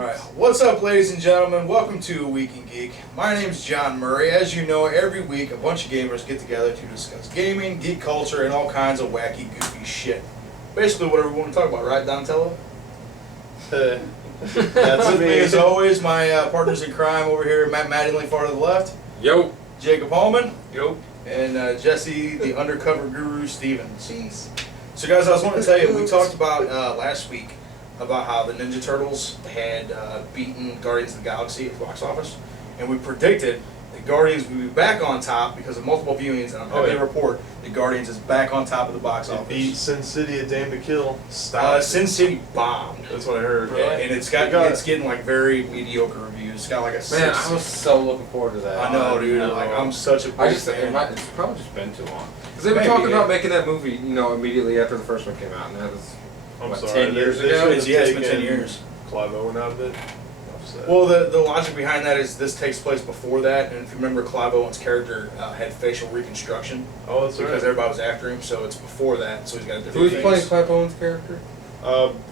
Alright, what's up ladies and gentlemen? Welcome to A Week in Geek. My name's John Murray. As you know, every week a bunch of gamers get together to discuss gaming, geek culture, and all kinds of wacky, goofy shit. Basically whatever we want to talk about, right Donatello? That's with me as always, my partners in crime over here, Matt Mattingly far to the left. Yo. Jacob Hallman. Yo. And Jesse, the undercover guru, Stevens. Jeez. So guys, I was wanting to tell you, we talked about last week about how the Ninja Turtles had beaten Guardians of the Galaxy at the box office, and we predicted that Guardians would be back on top because of multiple viewings, and I'm happy to report that Guardians is back on top of the box office. Beat Sin City a Damn to Kill. Sin City bombed. That's what I heard. Yeah, and it's getting like very mediocre reviews. It's got like a 6. Man, I was so looking forward to that. I know, dude. Like I'm such a big fan. It's probably just been too long. Because they've been talking about making that movie, immediately after the first one came out, and that was. I'm sorry. 10 years ago? It's been 10 years. Clive Owen out of it. Well, the logic behind that is this takes place before that, and if you remember, Clive Owen's character had facial reconstruction. Oh, that's right. Because everybody was after him, so it's before that, so he's got a different Who's face. playing Clive Owen's character?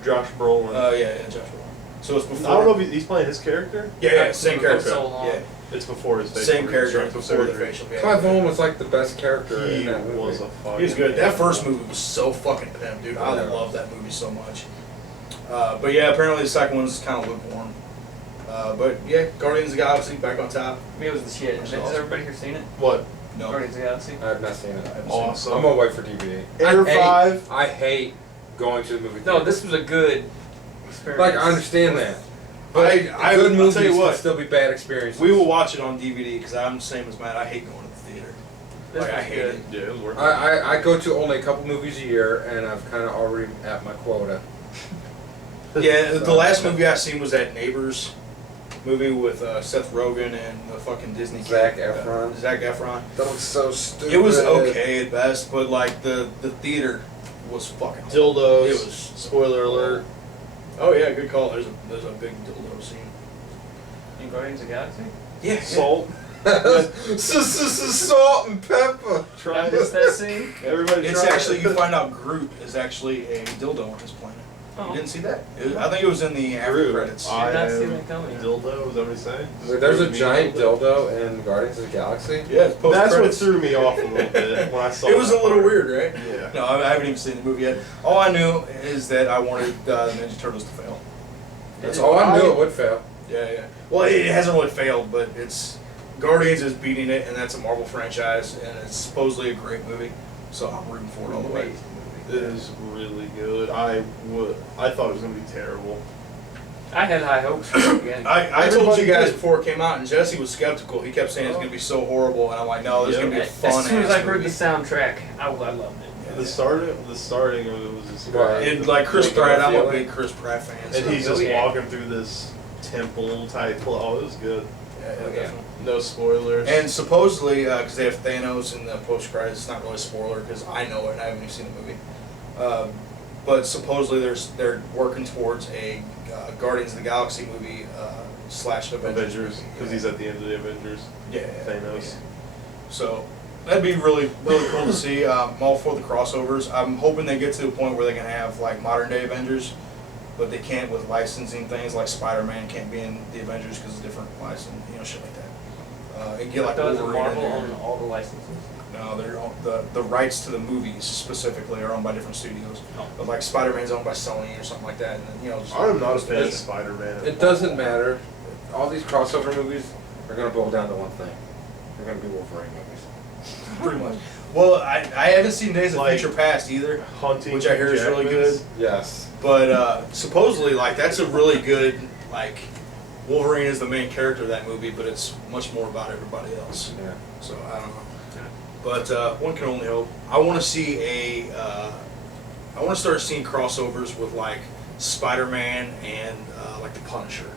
Josh Brolin. Yeah, Josh Brolin. So it's before. I don't know if he's playing his character. Yeah, same character. So long. Yeah, it's before his facial. Same character before the facial. Yeah. Clive Owen was like the best character in that movie. He was good. That first movie was so fucking pimp, dude. I love that movie so much. But yeah, apparently the second one's kind of lukewarm. But yeah, Guardians of the Galaxy back on top. It was the shit. Has everybody here seen it? What? No. Guardians of the Galaxy? I have not seen it. Awesome. I'm gonna wait for DVD. Air 5. I hate going to the movie theater. No, this was a good experience. Like, I understand that. But good movies tell you what, can still be bad experiences. We will watch it on DVD because I'm the same as Matt. I hate going to the theater. Like, I hate it. Yeah, it was worth it. I go to only a couple movies a year, and I've kind of already at my quota. Yeah, the last movie I seen was that Neighbors movie with Seth Rogen and the fucking Disney Zac kid, Efron. Zac Efron. That was so stupid. It was okay at best, but like the theater was fucking dildos. It was spoiler alert. Oh yeah, good call. There's a big dildo scene in Guardians of the Galaxy. Yeah, salt. Salt and pepper. Try this. That scene. Everybody. It's actually you find out Groot is actually a dildo on his planet. You didn't see that? I think it was in the after credits. I did not see that coming. Dildo, is that what he's saying? There's a giant dildo in Guardians of the Galaxy? Yeah, it's post That's credits. what threw me off a little bit when I saw it. It was a little weird, right? Yeah. No, I haven't even seen the movie yet. All I knew is that I wanted the Ninja Turtles to fail. That's all I knew it would fail. Yeah. Well, it hasn't really failed, but it's Guardians is beating it, and that's a Marvel franchise, and it's supposedly a great movie. So I'm rooting for it all the way. It is really good. I thought it was gonna be terrible. I had high hopes for it again. I told you guys before it came out, and Jesse was skeptical. He kept saying it's gonna be so horrible, and I'm like, no, this is gonna be a fun ass As soon as I heard movie. the soundtrack, I loved it. Yeah. The starting of it was just great. And like Chris Pratt, I'm a big Chris Pratt fan. And So. he's just walking through this temple type. Oh, it was good. Yeah, definitely. No spoilers. And supposedly, because they have Thanos in the post-credits, it's not really a spoiler because I know it and I haven't even seen the movie. But supposedly they're working towards a Guardians of the Galaxy movie / Avengers, because he's at the end of the Avengers. Yeah. Thanos. Yeah. So that'd be really cool to see. I'm all for the crossovers. I'm hoping they get to the point where they can have like modern day Avengers, but they can't with licensing things like Spider-Man can't be in the Avengers because of different license, shit like that. And get like Does Wolverine Marvel in there. own all the licenses? No, the rights to the movies specifically are owned by different studios. Oh. But like Spider-Man's owned by Sony or something like that, and then, just I'm not a fan of Spider-Man. It doesn't matter. All these crossover movies are going to boil down to one thing. They're going to be Wolverine movies. Pretty much. Well, I haven't seen Days of Future Past either, Hunting, which I hear is really good. Yes. But supposedly, like that's a really good like Wolverine is the main character of that movie, but it's much more about everybody else. Yeah. So I don't know. But one can only hope. I want to see I want to start seeing crossovers with like Spider-Man and like the Punisher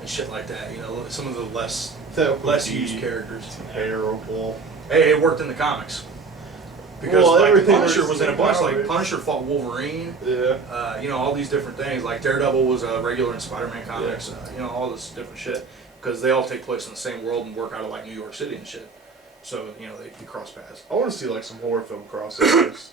and shit like that. Some of the less used characters. Terrible. Hey, it worked in the comics. Because like Punisher was in a bunch. Like Punisher fought Wolverine. Yeah. All these different things. Like Daredevil was a regular in Spider-Man comics. Yeah. All this different shit because they all take place in the same world and work out of like New York City and shit. So they cross paths. I want to see like some horror film crossovers.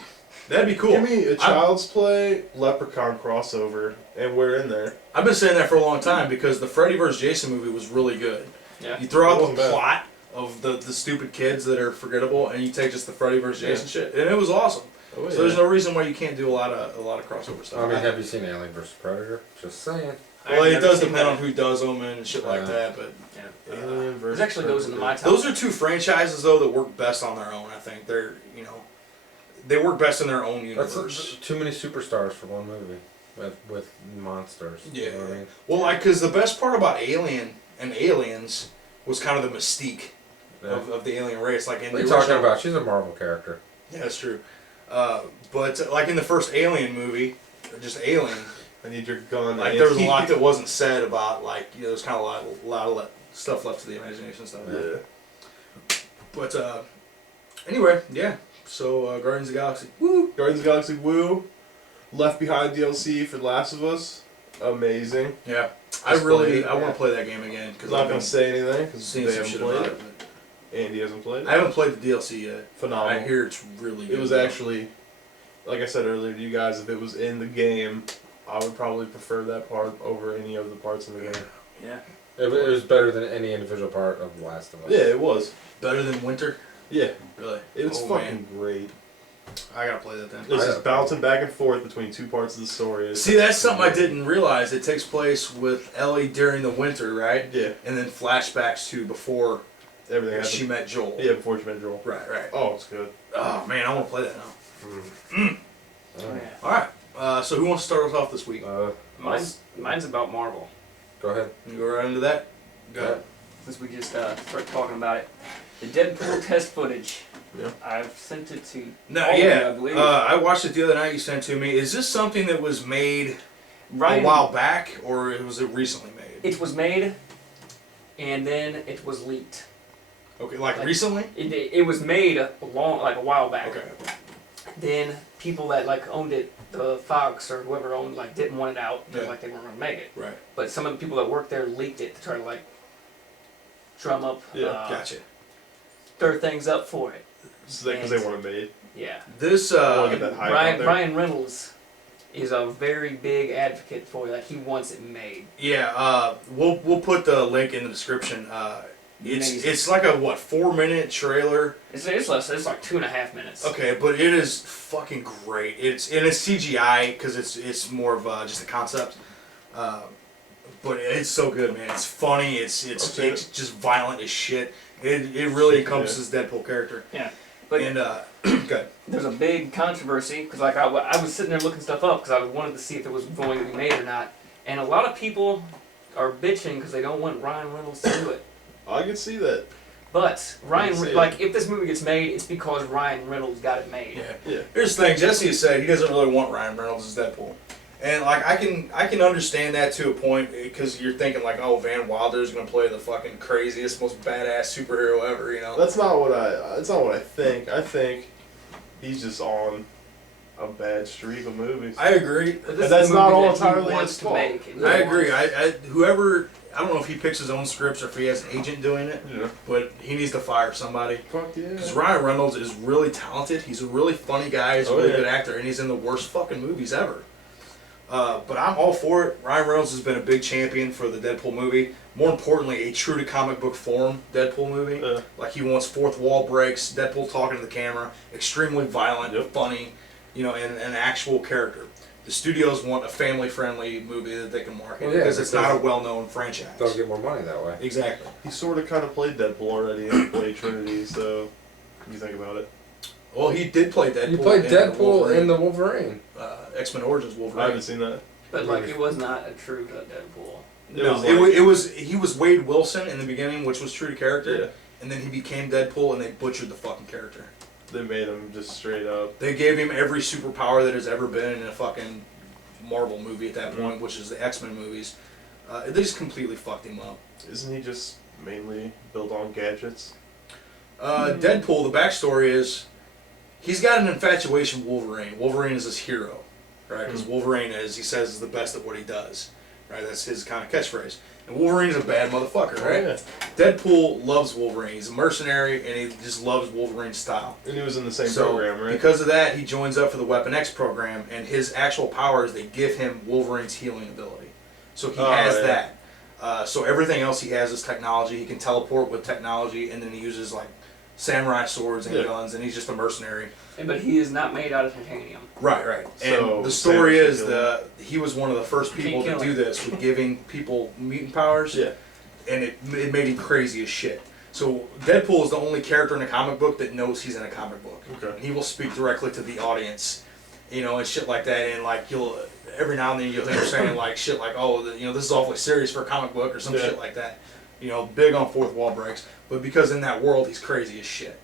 That'd be cool. Give me a Child's Play Leprechaun crossover, and we're in there. I've been saying that for a long time because the Freddy vs. Jason movie was really good. Yeah. You throw out Wasn't the bad. plot of the stupid kids that are forgettable, and you take just the Freddy vs. Jason shit, and it was awesome. Oh, So there's no reason why you can't do a lot of crossover stuff. I mean, have you seen Alien vs Predator? Just saying. Well, I've it never does seen depend that. on who does them and shit like that, but Yeah. Alien versus It actually goes into my top. those are two franchises though that work best on their own. I think they're they work best in their own universe. That's too many superstars for one movie with monsters. Yeah. You know what I mean? Well, because the best part about Alien and Aliens was kind of the mystique of the alien race. Like in What are the you talking original- about? She's a Marvel character. Yeah, that's true. But like in the first Alien movie, just Alien, I need your gun. like there was a lot that wasn't said about like there's kind of a lot of stuff left to the imagination and stuff. Yeah. But anyway, yeah. So Guardians of the Galaxy. Woo! Guardians of the Galaxy Woo. Left Behind DLC for The Last of Us. Amazing. Yeah. Just I played. want to play that game again I'm because not I've going been to say anything because seeing they some haven't shit played about it. it. Andy hasn't played I it. haven't played the DLC yet. Phenomenal. I hear it's really good. It was actually, like I said earlier to you guys, if it was in the game, I would probably prefer that part over any of the parts in the game. Yeah. It was better than any individual part of The Last of Us. Yeah, it was. better than Winter. Yeah, Really? it was Oh, fucking man. great. I gotta play that then. It's just bouncing back and forth between two parts of the story. It's See, that's something I didn't realize. It takes place with Ellie during the winter, right? Yeah, And then flashbacks to before everything happened. she met Joel. Yeah, before she met Joel. Right, right. Oh, it's good. Oh man, I want to play that now. Alright. Yeah. All right. So who wants to start us off this week? Mine's about Marvel. Go ahead. You go right into that. Go ahead. Since we just started talking about it, the Deadpool test footage. Yeah. I've sent it to No, all of you, yeah. I believe. I watched it the other night. You sent it to me. Is this something that was made Ryan, a while back, or was it recently made? It was made, and then it was leaked. Okay, like like- recently. It was made a while back. Okay. Then people that owned it, the Fox or whoever owned didn't want it out. Yeah. They weren't gonna make it. Right. But some of the people that worked there leaked it to try to drum up, Yeah, Gotcha. stir things up for it. Just because they want it made. Yeah. This I want to get that hype out there. Ryan Reynolds is a very big advocate for it. He wants it made. Yeah, we'll put the link in the description. Amazing. It's like a 4-minute trailer. It's like 2.5 minutes. Okay, but it is fucking great. It's CGI because it's more of just a concept. But it's so good, man. It's funny. It's just violent as shit. It really encompasses Deadpool character. Yeah. But And good. there's a big controversy because I was sitting there looking stuff up because I wanted to see if it was going to be made or not. And a lot of people are bitching because they don't want Ryan Reynolds to do it. I can see that. But I can see it. if this movie gets made, it's because Ryan Reynolds got it made. Yeah. Here's the thing. Jesse has said he doesn't really want Ryan Reynolds as Deadpool. And I can understand that to a point because you're thinking oh, Van Wilder's gonna play the fucking craziest, most badass superhero ever, you know? That's not what I think. I think he's just on a bad streak of movies. I agree. But And this that's is a not movie all that he entirely wants his to fault. make. And he I agree. wants- I don't know if he picks his own scripts or if he has an agent doing it, Yeah. but he needs to fire somebody. Fuck yeah. Because Ryan Reynolds is really talented. He's a really funny guy. He's a Oh, really yeah. good actor, and he's in the worst fucking movies ever. But I'm all for it. Ryan Reynolds has been a big champion for the Deadpool movie. More importantly, a true to comic book form Deadpool movie. Yeah. Like he wants fourth wall breaks, Deadpool talking to the camera, extremely violent, Yep. funny, and an actual character. The studios want a family-friendly movie that they can market Well, yeah, because it's not a because well-known franchise. They'll get more money that way. Exactly. He sort of kind of played Deadpool already and played Trinity, so you think about it. Well, he did play Deadpool. You played in Deadpool Wolverine, in the Wolverine. X-Men Origins I Wolverine. haven't seen that. But it was not a true Deadpool. No, he was Wade Wilson in the beginning, which was true to character, Yeah. and then he became Deadpool, and they butchered the fucking character. They made him just straight up. They gave him every superpower that has ever been in a fucking Marvel movie at that point, which is the X-Men movies. They just completely fucked him up. Isn't he just mainly built on gadgets? Deadpool, the backstory is he's got an infatuation with Wolverine. Wolverine is his hero, right? Because Wolverine is, he says, is the best at what he does. right? That's his kind of catchphrase. And Wolverine's a bad motherfucker, right? Yeah. Deadpool loves Wolverine. He's a mercenary, and he just loves Wolverine's style. And he was in the same So, program, right? because of that, he joins up for the Weapon X program, and his actual power is they give him Wolverine's healing ability. So he has that. So everything else he has is technology. He can teleport with technology, and then he uses like samurai swords and guns, and he's just a mercenary. But he is not made out of titanium. Right, right. So, And the story Thanos is can kill he was one of the first people Can't to kill do this with giving people mutant powers. Yeah. And it made him crazy as shit. So Deadpool is the only character in a comic book that knows he's in a comic book. Okay. And he will speak directly to the audience, you know, and shit like that. And like you'll every now and then you'll hear him saying like shit like, oh, you know, this is awfully serious for a comic book or some shit like that. You know, big on fourth wall breaks. But because in that world he's crazy as shit,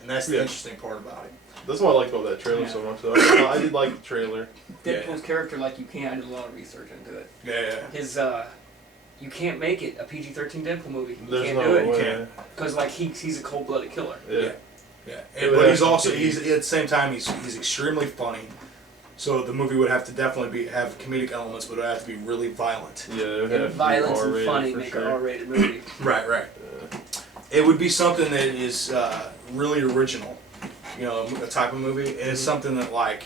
and that's the interesting part about it. That's what I liked about that trailer so much, though. I did like the trailer. Deadpool's character, like, you can't. I did a lot of research into it. Yeah. His you can't make it a PG-13 Deadpool movie. You There's can't no do it. way. Because like he's a cold-blooded killer. Yeah. But he's also at the same time he's extremely funny. So the movie would have to definitely have comedic elements, but it would have to be really violent. Yeah, it would And have to be violence and R-rated funny for make sure. an R-rated movie. Right. It would be something that is really original, you know, a type of movie, and it's something that like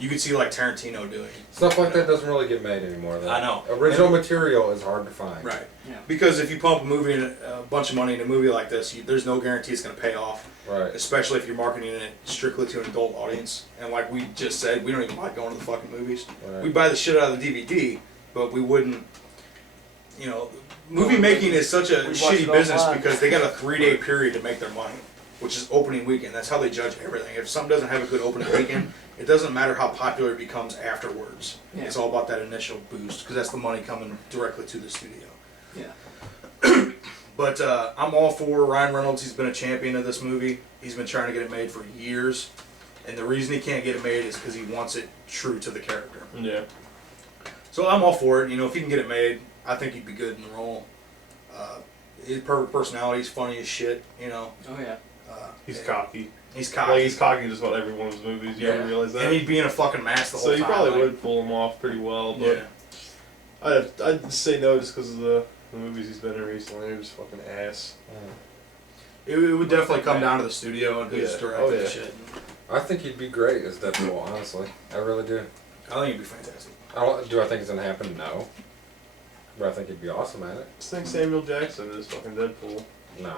you could see like Tarantino doing. Stuff like that doesn't really get made anymore, though. I know. Original material is hard to find. Right. Yeah. Because if you pump a bunch of money in a movie like this, there's no guarantee it's going to pay off. Right. Especially if you're marketing it strictly to an adult audience. And like we just said, we don't even like going to the fucking movies. Right. We buy the shit out of the DVD, but we wouldn't, you know, movie making is such a We watch shitty it business online. because they got a 3-day period to make their money, which is opening weekend. That's how they judge everything. If something doesn't have a good opening weekend, it doesn't matter how popular it becomes afterwards. Yeah. It's all about that initial boost because that's the money coming directly to the studio. Yeah. But I'm all for Ryan Reynolds. He's been a champion of this movie. He's been trying to get it made for years. And the reason he can't get it made is because he wants it true to the character. Yeah. So I'm all for it. You know, if he can get it made, I think he'd be good in the role. His perfect personality, he's funny as shit, you know. Oh yeah. He's cocky. He's cocky. Like, he's cocky in just about every one of his movies. You ever realize that? And he'd be in a fucking mask the whole So time. you probably like, would pull him off pretty well, but Yeah. I'd say no just because of the movies he's been in recently. They're just fucking ass. It would definitely come down to the studio and who's Yeah. directing Oh, yeah. the shit. I think he'd be great as Deadpool, honestly. I really do. I think it'd be fantastic. Do I think it's gonna happen? No. But I think he'd be awesome at it. Just think Samuel Jackson is fucking Deadpool. No.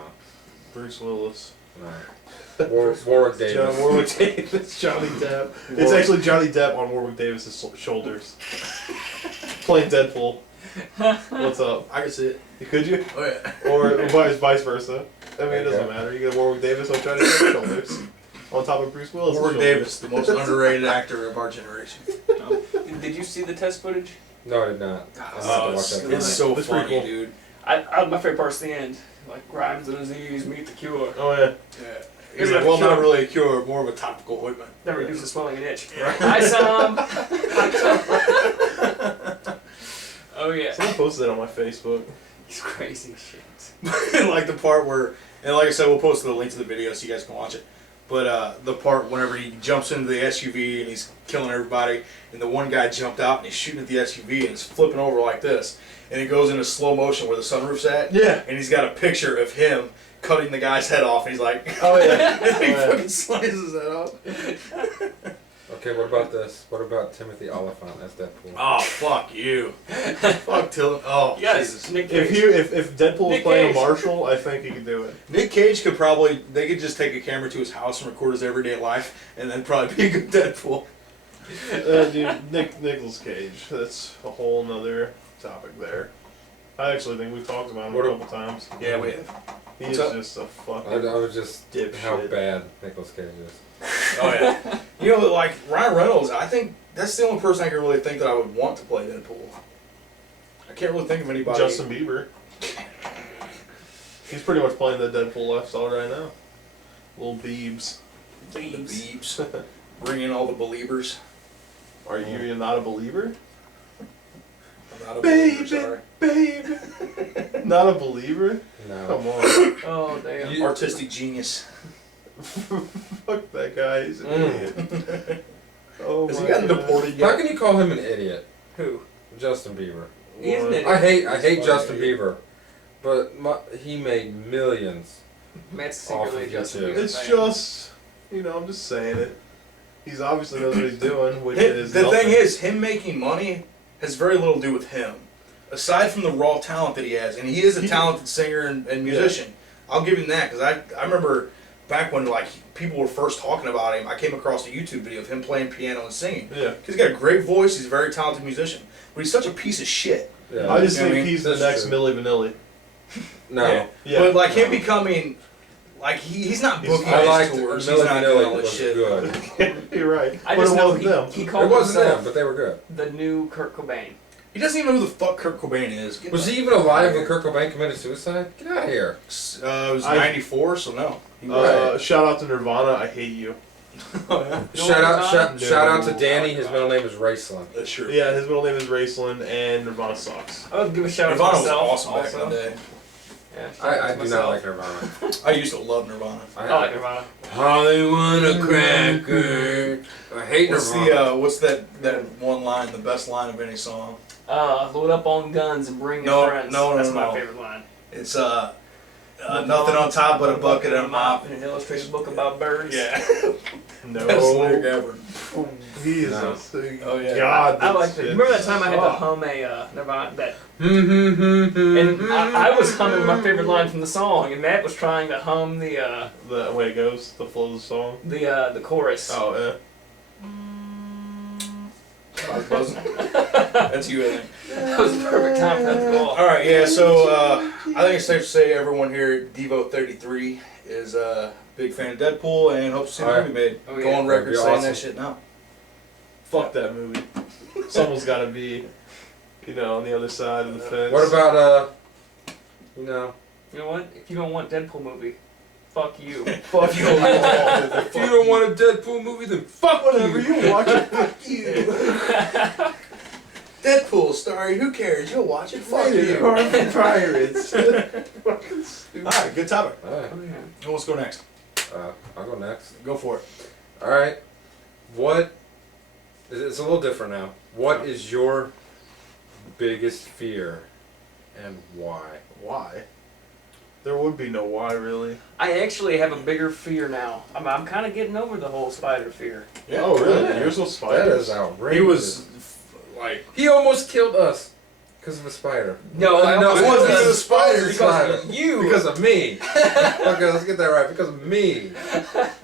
Bruce Willis. No. Warwick Davis. John Warwick Davis. Johnny Depp. It's actually Johnny Depp on Warwick Davis's shoulders. Playing Deadpool. What's up? I can see it. Could you? Oh yeah. Or vice versa. I mean, it doesn't matter. You get Warwick Davis on Johnny Depp's shoulders. On top of Bruce Willis. Warwick Davis, the most underrated actor of our generation. Did you see the test footage? No, I did not. I have to watch that. It's so That's pretty funny, cool. dude. My favorite part's the end. Like Grimes and Aziz meet the cure. Oh, yeah. Yeah. He's like, well, not really a cure, more of a topical ointment. That reduces swelling and itch. Hi, Sam. Oh yeah. Someone posted it on my Facebook. He's crazy shit. And like the part where, and like I said, we'll post the link to the video so you guys can watch it. But the part whenever he jumps into the SUV and he's killing everybody, and the one guy jumped out and he's shooting at the SUV and it's flipping over like this, and it goes into slow motion where the sunroof's at. Yeah. And he's got a picture of him cutting the guy's head off, and he's like, Oh, yeah. and he Oh, yeah. fucking slices his head off. Okay, what about this? What about Timothy Oliphant as Deadpool? Oh, fuck you. Fuck Till. Oh, Yes, Jesus. Nick Cage. If Deadpool was Nick playing Cage. a marshal, I think he could do it. Nick Cage could they could just take a camera to his house and record his everyday life, and then probably be a good Deadpool. Dude, Nicolas Cage. That's a whole nother topic there. I actually think we've talked about him a couple times. Yeah, we have. He What's is up? just a I fucking was just dipshit. how bad Nicolas Cage is. Oh yeah. You know, like Ryan Reynolds, I think that's the only person I can really think that I would want to play Deadpool. I can't really think of anybody. Justin Bieber. He's pretty much playing the Deadpool lifestyle right now. Little Biebs. The Beeps. Bring in all the believers. Are you not a believer? I'm not a believer, sorry. Baby. Not a believer? No. Come on. Oh damn. Artistic genius. Fuck that guy. He's an idiot. Oh Has my he gotten God. deported How yet? can you call him an idiot? Who? Justin Bieber. Isn't it? I hate Justin Bieber, but he made millions. Matt's Off secretly of Justin YouTube. Bieber It's fan. just, I'm just saying it. He's obviously knows what he's doing, which is The nothing. thing is, him making money has very little to do with him. Aside from the raw talent that he has, and he is a talented singer and musician. I'll give him that, because I remember back when people were first talking about him, I came across a YouTube video of him playing piano and singing. Yeah. He's got a great voice, he's a very talented musician, but he's such a piece of shit. Yeah. I just You know what I think mean? he's the That's next true. Milli Vanilli. No. Yeah. But him becoming, he's not booking I his liked tours, Milli he's not doing all Vanilli this was shit. good. You're right. I But just it know wasn't them. he It called wasn't himself them, but they were good. the new Kurt Cobain. He doesn't even know who the fuck Kurt Cobain is. Get Was the he even alive when fuck Kurt Cobain committed suicide? Get out of here. It was I- 94, so no. He was. Shout out to Nirvana. I hate you. Oh, yeah. Shout out to No. Danny. His middle name is Raceland. That's true. Yeah, his middle name is Raceland, and Nirvana sucks. I would give a shout out Nirvana to was myself. awesome back in also. the day. Yeah, shout out I to do not myself. like Nirvana. I used to love Nirvana. I like Nirvana. Hollywood a cracker. I hate What's Nirvana. what's that one line, the best line of any song? Load up on guns and bring No, your friends. no, That's no, my no. favorite line. It's nothing on top but a bucket and a mop. And an illustrated book about birds. Yeah. No. Best lyric ever. Jesus. Oh, yeah. God. I like that that. Remember that time I had to shit hum a Nirvana that, and I was humming my favorite line from the song, and Matt was trying to hum The way it goes, the flow of the song. the chorus. Oh, yeah. I was buzzing. That's you, I think. That was the perfect time for that to go off. All right, yeah. So I think it's safe to say everyone here at Devo33 is a big fan of Deadpool and hopes to see the Alright. movie made. Oh, Go yeah. on record That'd be saying awesome. that shit now. Fuck that movie. Someone's got to be, on the other side of the fence. What about You know what? If you don't want Deadpool movie, fuck you. Fuck you. if you don't want a Deadpool movie, then fuck Whatever you. you watch it. Fuck you. Deadpool story. Who cares? You'll watch it. Fuck Rated you. R for pirates. Fucking stupid. All right, good topic. Alright, Oh, yeah. Well, let's go next. I'll go next. Go for it. Alright. It's a little different now. What is your biggest fear and why? Why? There would be no why, really. I actually have a bigger fear now. I'm kind of getting over the whole spider fear. Yeah. Oh, really? Yeah. You're so That spiders. is outrageous. He was like. He almost killed us because of a spider. No, I no, almost it wasn't because a of spider. because of you. Because of me. Okay, let's get that right. Because of me.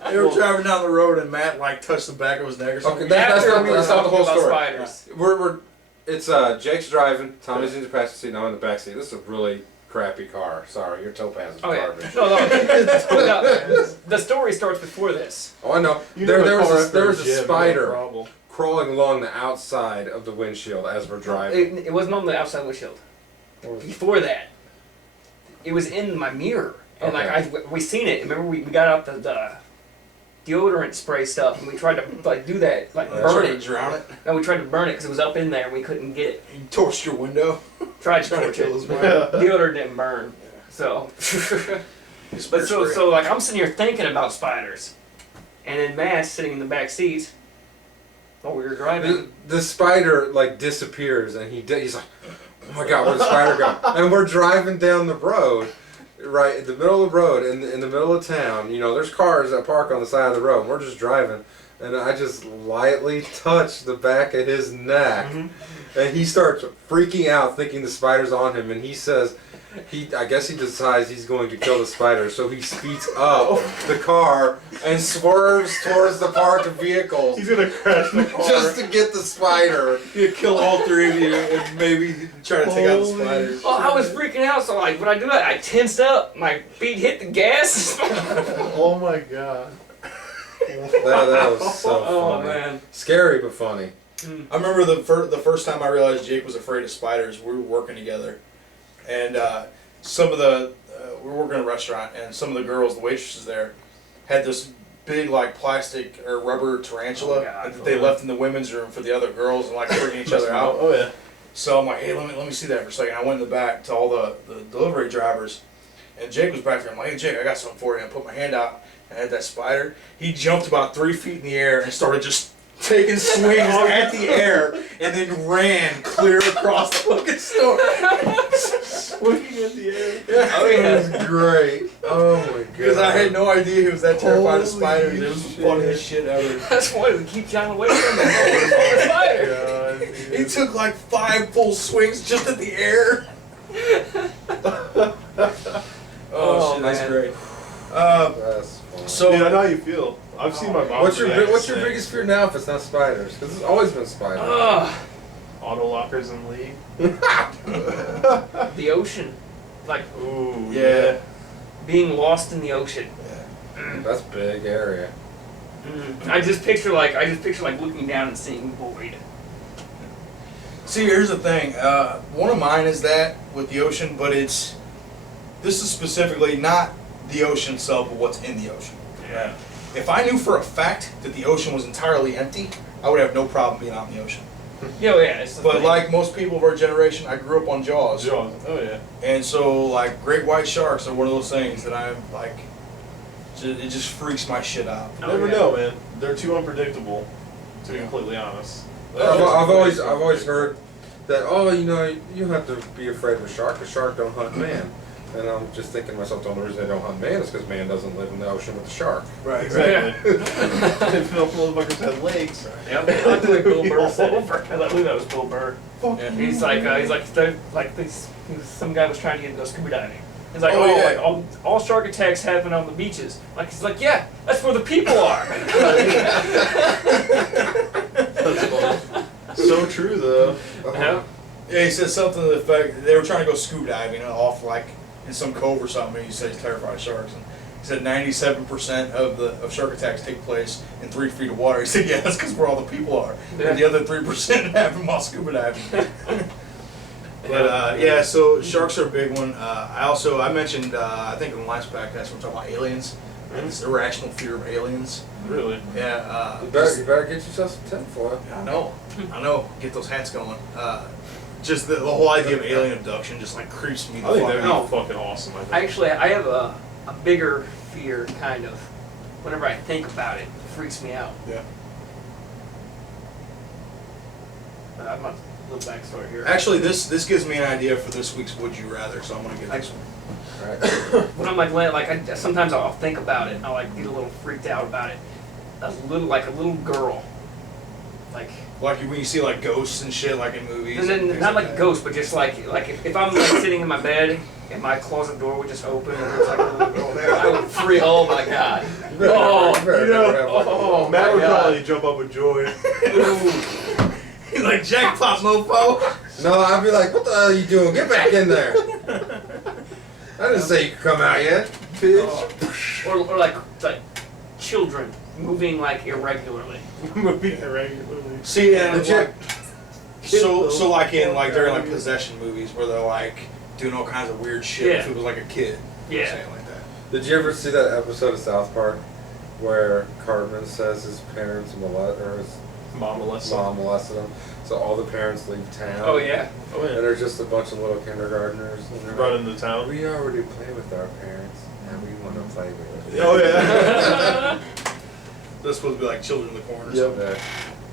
They were driving down the road and Matt touched the back of his neck or something. Okay, that's After not- we were that's not the talking whole about story. spiders. It's Jake's driving. Tommy's in the passenger seat. And I'm in the back seat. This is a really crappy car. Sorry, your Topaz is Oh yeah. garbage. No. The story starts before this. Oh, I know. You There know the car was after a gym, no spider problem. crawling along the outside of the windshield as we're driving. It wasn't on the outside windshield. Before that, it was in my mirror, and Okay. we seen it. Remember, we got out the deodorant spray stuff, and we tried to do that, burn Trying to it. drown it. No, we tried to burn it because it was up in there, and we couldn't get it. You torched your window. Tried to Trying to torch kill it. his wife. Deodorant didn't burn, so. But so I'm sitting here thinking about spiders, and then Matt's sitting in the back seat while we were driving. The spider disappears and he's like, oh my god, where'd the spider go? And we're driving down the road, right in the middle of the road, in the middle of town. There's cars that park on the side of the road. And we're just driving, and I just lightly touch the back of his neck, and he starts freaking out, thinking the spider's on him. And he says, I guess he decides he's going to kill the spider, so he speeds up the car and swerves towards the parked vehicles. He's gonna crash the car. Just to get the spider. You kill all three of you and maybe try to take out the Holy spiders. Well, I was freaking out, so when I do that, I tensed up, my feet hit the gas. Oh my god. That was so Oh funny. man. Scary but funny. I remember the first time I realized Jake was afraid of spiders. We were working together, and some of the we were working in a restaurant, and some of the girls, the waitresses there, had this big plastic or rubber tarantula Oh, God. that they left in the women's room for the other girls and freaking each other out. Oh yeah. So I'm like, hey, let me see that for a second. I went in the back to all the delivery drivers, and Jake was back there. I'm like, hey, Jake, I got something for you. And I put my hand out and I had that spider. He jumped about 3 feet in the air and started just taking swings at the air, and then ran clear across the fucking store. Swinging at the air. Oh yeah. That was great. Oh my god. Because I had no idea he was that terrified of Holy spiders. It was the shit. funniest shit ever. That's why we keep John away from the spider. God, He dude. took like 5 full swings just at the air. Oh, shit, that's man. great. That's fun. So Dude, I know how you feel. I've seen my mom. What's your react to what's your things. biggest fear now if it's not spiders? Because it's always been spiders. Ugh. Auto lockers in league. The ocean. Like Ooh, Yeah. being lost in the ocean. That's a big area. I just picture like looking down and seeing void. see, here's the thing. One of mine is that with the ocean, but this is specifically not the ocean itself, but what's in the ocean. Yeah. If I knew for a fact that the ocean was entirely empty, I would have no problem being out in the ocean. Yeah, well, yeah. It's the But thing. like most people of our generation, I grew up on Jaws. Jaws. Oh yeah. And so, like, great white sharks are one of those things that I'm like, it just freaks my shit out. You Oh, never yeah. know, man. They're too unpredictable. To be completely honest. I've always heard that you don't have to be afraid of a shark. A shark don't hunt man. And I'm just thinking to myself, the only reason they don't hunt man is because man doesn't live in the ocean with the shark. Right, Exactly. If no motherfuckers had legs. Yep. I think Bill Burr said it. I believe that was Bill Burr. Yeah. He's like some guy was trying to get into scuba diving. He's like, Oh, yeah. like all shark attacks happen on the beaches. Like he's like, yeah, that's where the people are. That's funny. So true though. Yeah. Yeah, he said something to the effect they were trying to go scuba diving off like in some cove or something. And he said he's terrified of sharks. And he said 97% of shark attacks take place in 3 feet of water. He said, yeah, that's because where all the people are. Yeah. And the other 3% happen while scuba diving. But yeah, so sharks are a big one. I mentioned I think in the last podcast we were talking about aliens and this irrational fear of aliens. Really. Yeah, You better get yourself some tinfoil. I know. Get those hats going. Just the whole idea of alien abduction just like creeps me the I think fuck that'd out. be fucking awesome. I think. Actually, I have a bigger fear, kind of. Whenever I think about it, it freaks me out. Yeah. I'm a little backstory here. Actually, this gives me an idea for this week's Would You Rather, so I'm gonna get this one. Right. When I'm sometimes I'll think about it and I'll like get a little freaked out about it. A little girl. Like Like when you see like ghosts and shit, like in movies. and then things not like that. a ghost, but just like if I'm like sitting in my bed and my closet door would just open and there's like a little girl there, I would freak. Oh my god. You better never have one. Oh Matt my would god. probably jump up with joy. He's like jackpot, mofo. No, I'd be like, what the hell are you doing? Get back in there. I didn't say you could come out yet, bitch. Or like children moving like irregularly. Moving irregularly. See, and Legit. so like in like during like possession movies where they're like doing all kinds of weird shit. Yeah. If it was like a kid. Yeah. Saying like that. Did you ever see that episode of South Park where Cartman says his parents or his Mom molested. mom molested him? So all the parents leave town. Oh yeah. Oh And yeah. they're just a bunch of little kindergartners. And they're Run like, into town. we already play with our parents, and we want to play with you. Oh yeah. They're supposed to be like children in the corner. or Yep. something. Yeah.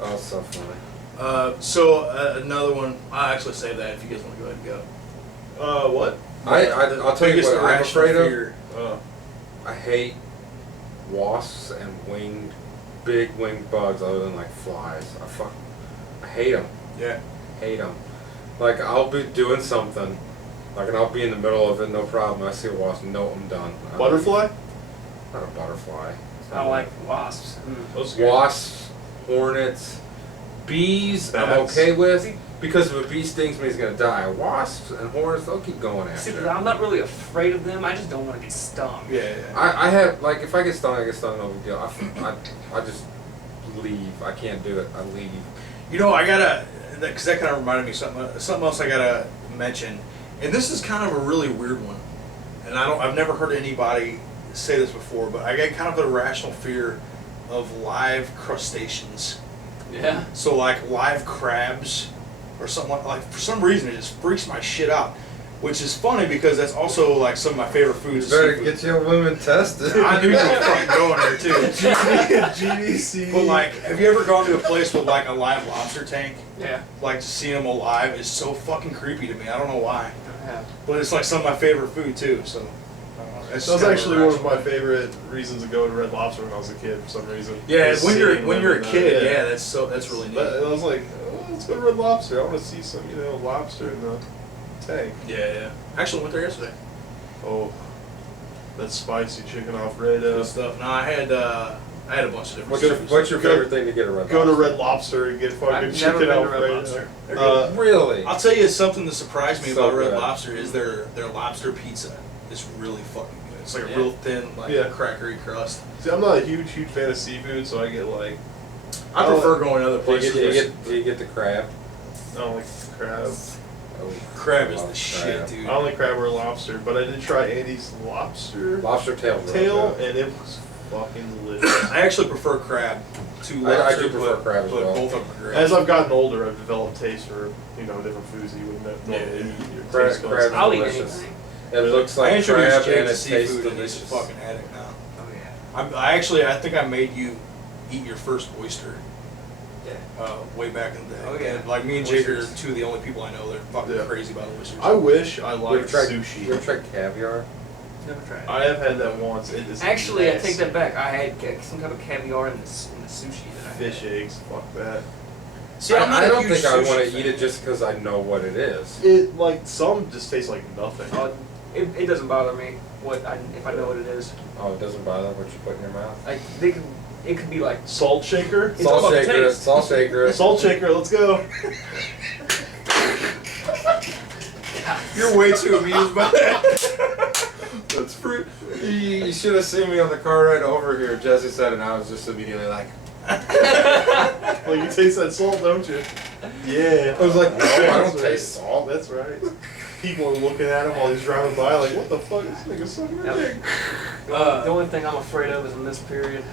Oh, so funny. So another one. I'll actually save that if you guys want to go ahead and go. What? I'll tell you Biggest what I'm irrational afraid of. fear. I hate wasps and big winged bugs other than like flies. I hate them. Yeah. Hate them. Like I'll be doing something, like and I'll be in the middle of it, no problem. I see a wasp, no, I'm done. Butterfly? Not a butterfly. I don't like wasps. Those scary. Wasps, hornets, bees. I'm Bats. okay with because if a bee stings me, he's gonna die. Wasps and hornets, they'll keep going See, after. I'm not really afraid of them. I just don't want to get stung. Yeah. I have like if I get stung, I get stung. No big deal. I just leave. I can't do it. I leave. You know, I gotta, because that kind of reminded me of something else I gotta mention, and this is kind of a really weird one, and I've never heard anybody say this before, but I get kind of an irrational fear of live crustaceans. Yeah. So like live crabs, or something like for some reason it just freaks my shit out. which is funny because that's also like some of my favorite You foods. better seafood. get your women tested. I knew you were fucking going there too. GDC. But like, have you ever gone to a place with like a live lobster tank? Yeah. Like to see them alive is so fucking creepy to me. I don't know why, Yeah. but it's like some of my favorite food too. So I don't know. It's That was kind of actually a one of my rational- favorite reasons to go to Red Lobster when I was a kid for some reason. Yeah, Just when seeing you're them a in kid, the- yeah, that's really neat. But I was like, oh, let's go to Red Lobster. I want to see some, lobster in the tank. Yeah. Actually, went there yesterday. Oh, that spicy chicken Alfredo. Good stuff. No, I had a bunch of different. What's your Go- favorite thing to get at Red Go to Lobster? Red Lobster and get fucking I've chicken never been to Alfredo. Red Lobster. Really? I'll tell you something that surprised me So about Red good. Lobster is their lobster pizza is really fucking good. It's like a Yeah. real thin, like Yeah. crackery crust. See, I'm not a huge fan of seafood, so I get like, I prefer going to other Do you, places. do you get the crab? I don't like crab. Oh, Crab is love the shit, crab. dude. I don't like crab or lobster, but I did try Andy's lobster Lobster tail. tail, and it was fucking delicious. I actually prefer crab to I lobster. do prefer but, crab as but well. both of them are great. As I've gotten older, I've developed taste for different foods that you wouldn't normally Yeah. eat. Your Crab- taste buds. crab- I'll eat delicious. anything. It looks I like introduced crab Jake and to it tastes seafood, and he's a delicious. fucking addict now. Oh yeah. I think I made you eat your first oyster. Yeah. Way back in the day. Oh, yeah. And like me and Jake are Oysters. two of the only people I know that are fucking Yeah. crazy about oysters. I wish I You ever liked tried sushi. You ever tried caviar? Never tried. I have had that once. It is Actually, I nasty. take that back. I had some type of caviar in the sushi that I Fish had. eggs. Fuck that. See, I'm not I a don't huge think I sushi want to fan. eat it just because I know what it is. It like some just tastes like nothing. It doesn't bother me if I know what it is. Oh, it doesn't bother what you put in your mouth? Like it could be like Salt shaker. It's all Salt about shaker, taste. salt shaker. Salt shaker. Let's go. You're way too amused by that. That's fruit. You should have seen me on the car ride over here. Jesse said, and I was just immediately like, Like you taste that salt, don't you? Yeah. I was like, no, I don't That's right. taste salt. That's right. People are looking at him while he's driving by, like, what the fuck? This nigga's sucking my dick. the only thing I'm afraid of is in this period.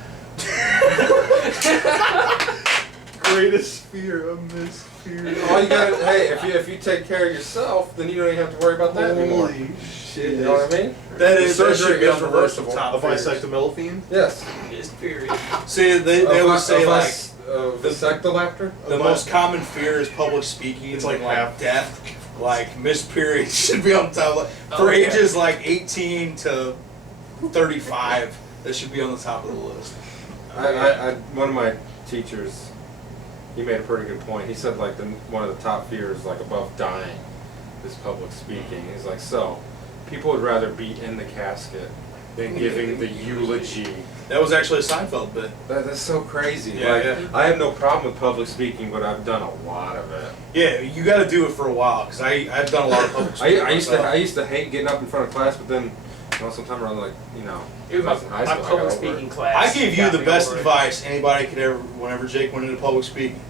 Greatest fear of this period. All you gotta, hey, if you take care of yourself, then you don't even have to worry about that anymore. Holy shit. You know what I mean? That The is that surgery should be is on the list of reversible. top A fears. bisectomelphine? Yes. This period. See, they always say like vasectolactor? the most common fear is public speaking. It's like like half. death, like missed periods should be on top. For Oh, yeah. ages like 18 to 35, that should be on the top of the list. One of my teachers, he made a pretty good point. He said like one of the top fears, like above dying, is public speaking. He's like, so people would rather be in the casket than giving the eulogy. That was actually a Seinfeld bit. That's so crazy. Yeah, like, yeah. I have no problem with public speaking, but I've done a lot of it. Yeah, you got to do it for a while because I've done a lot of public speaking. I myself. used to hate getting up in front of class, but then sometime around like It was when I was in high my school, I got public over it. speaking class. I gave you got the me best over it. advice anybody could ever, whenever Jake went into public speaking.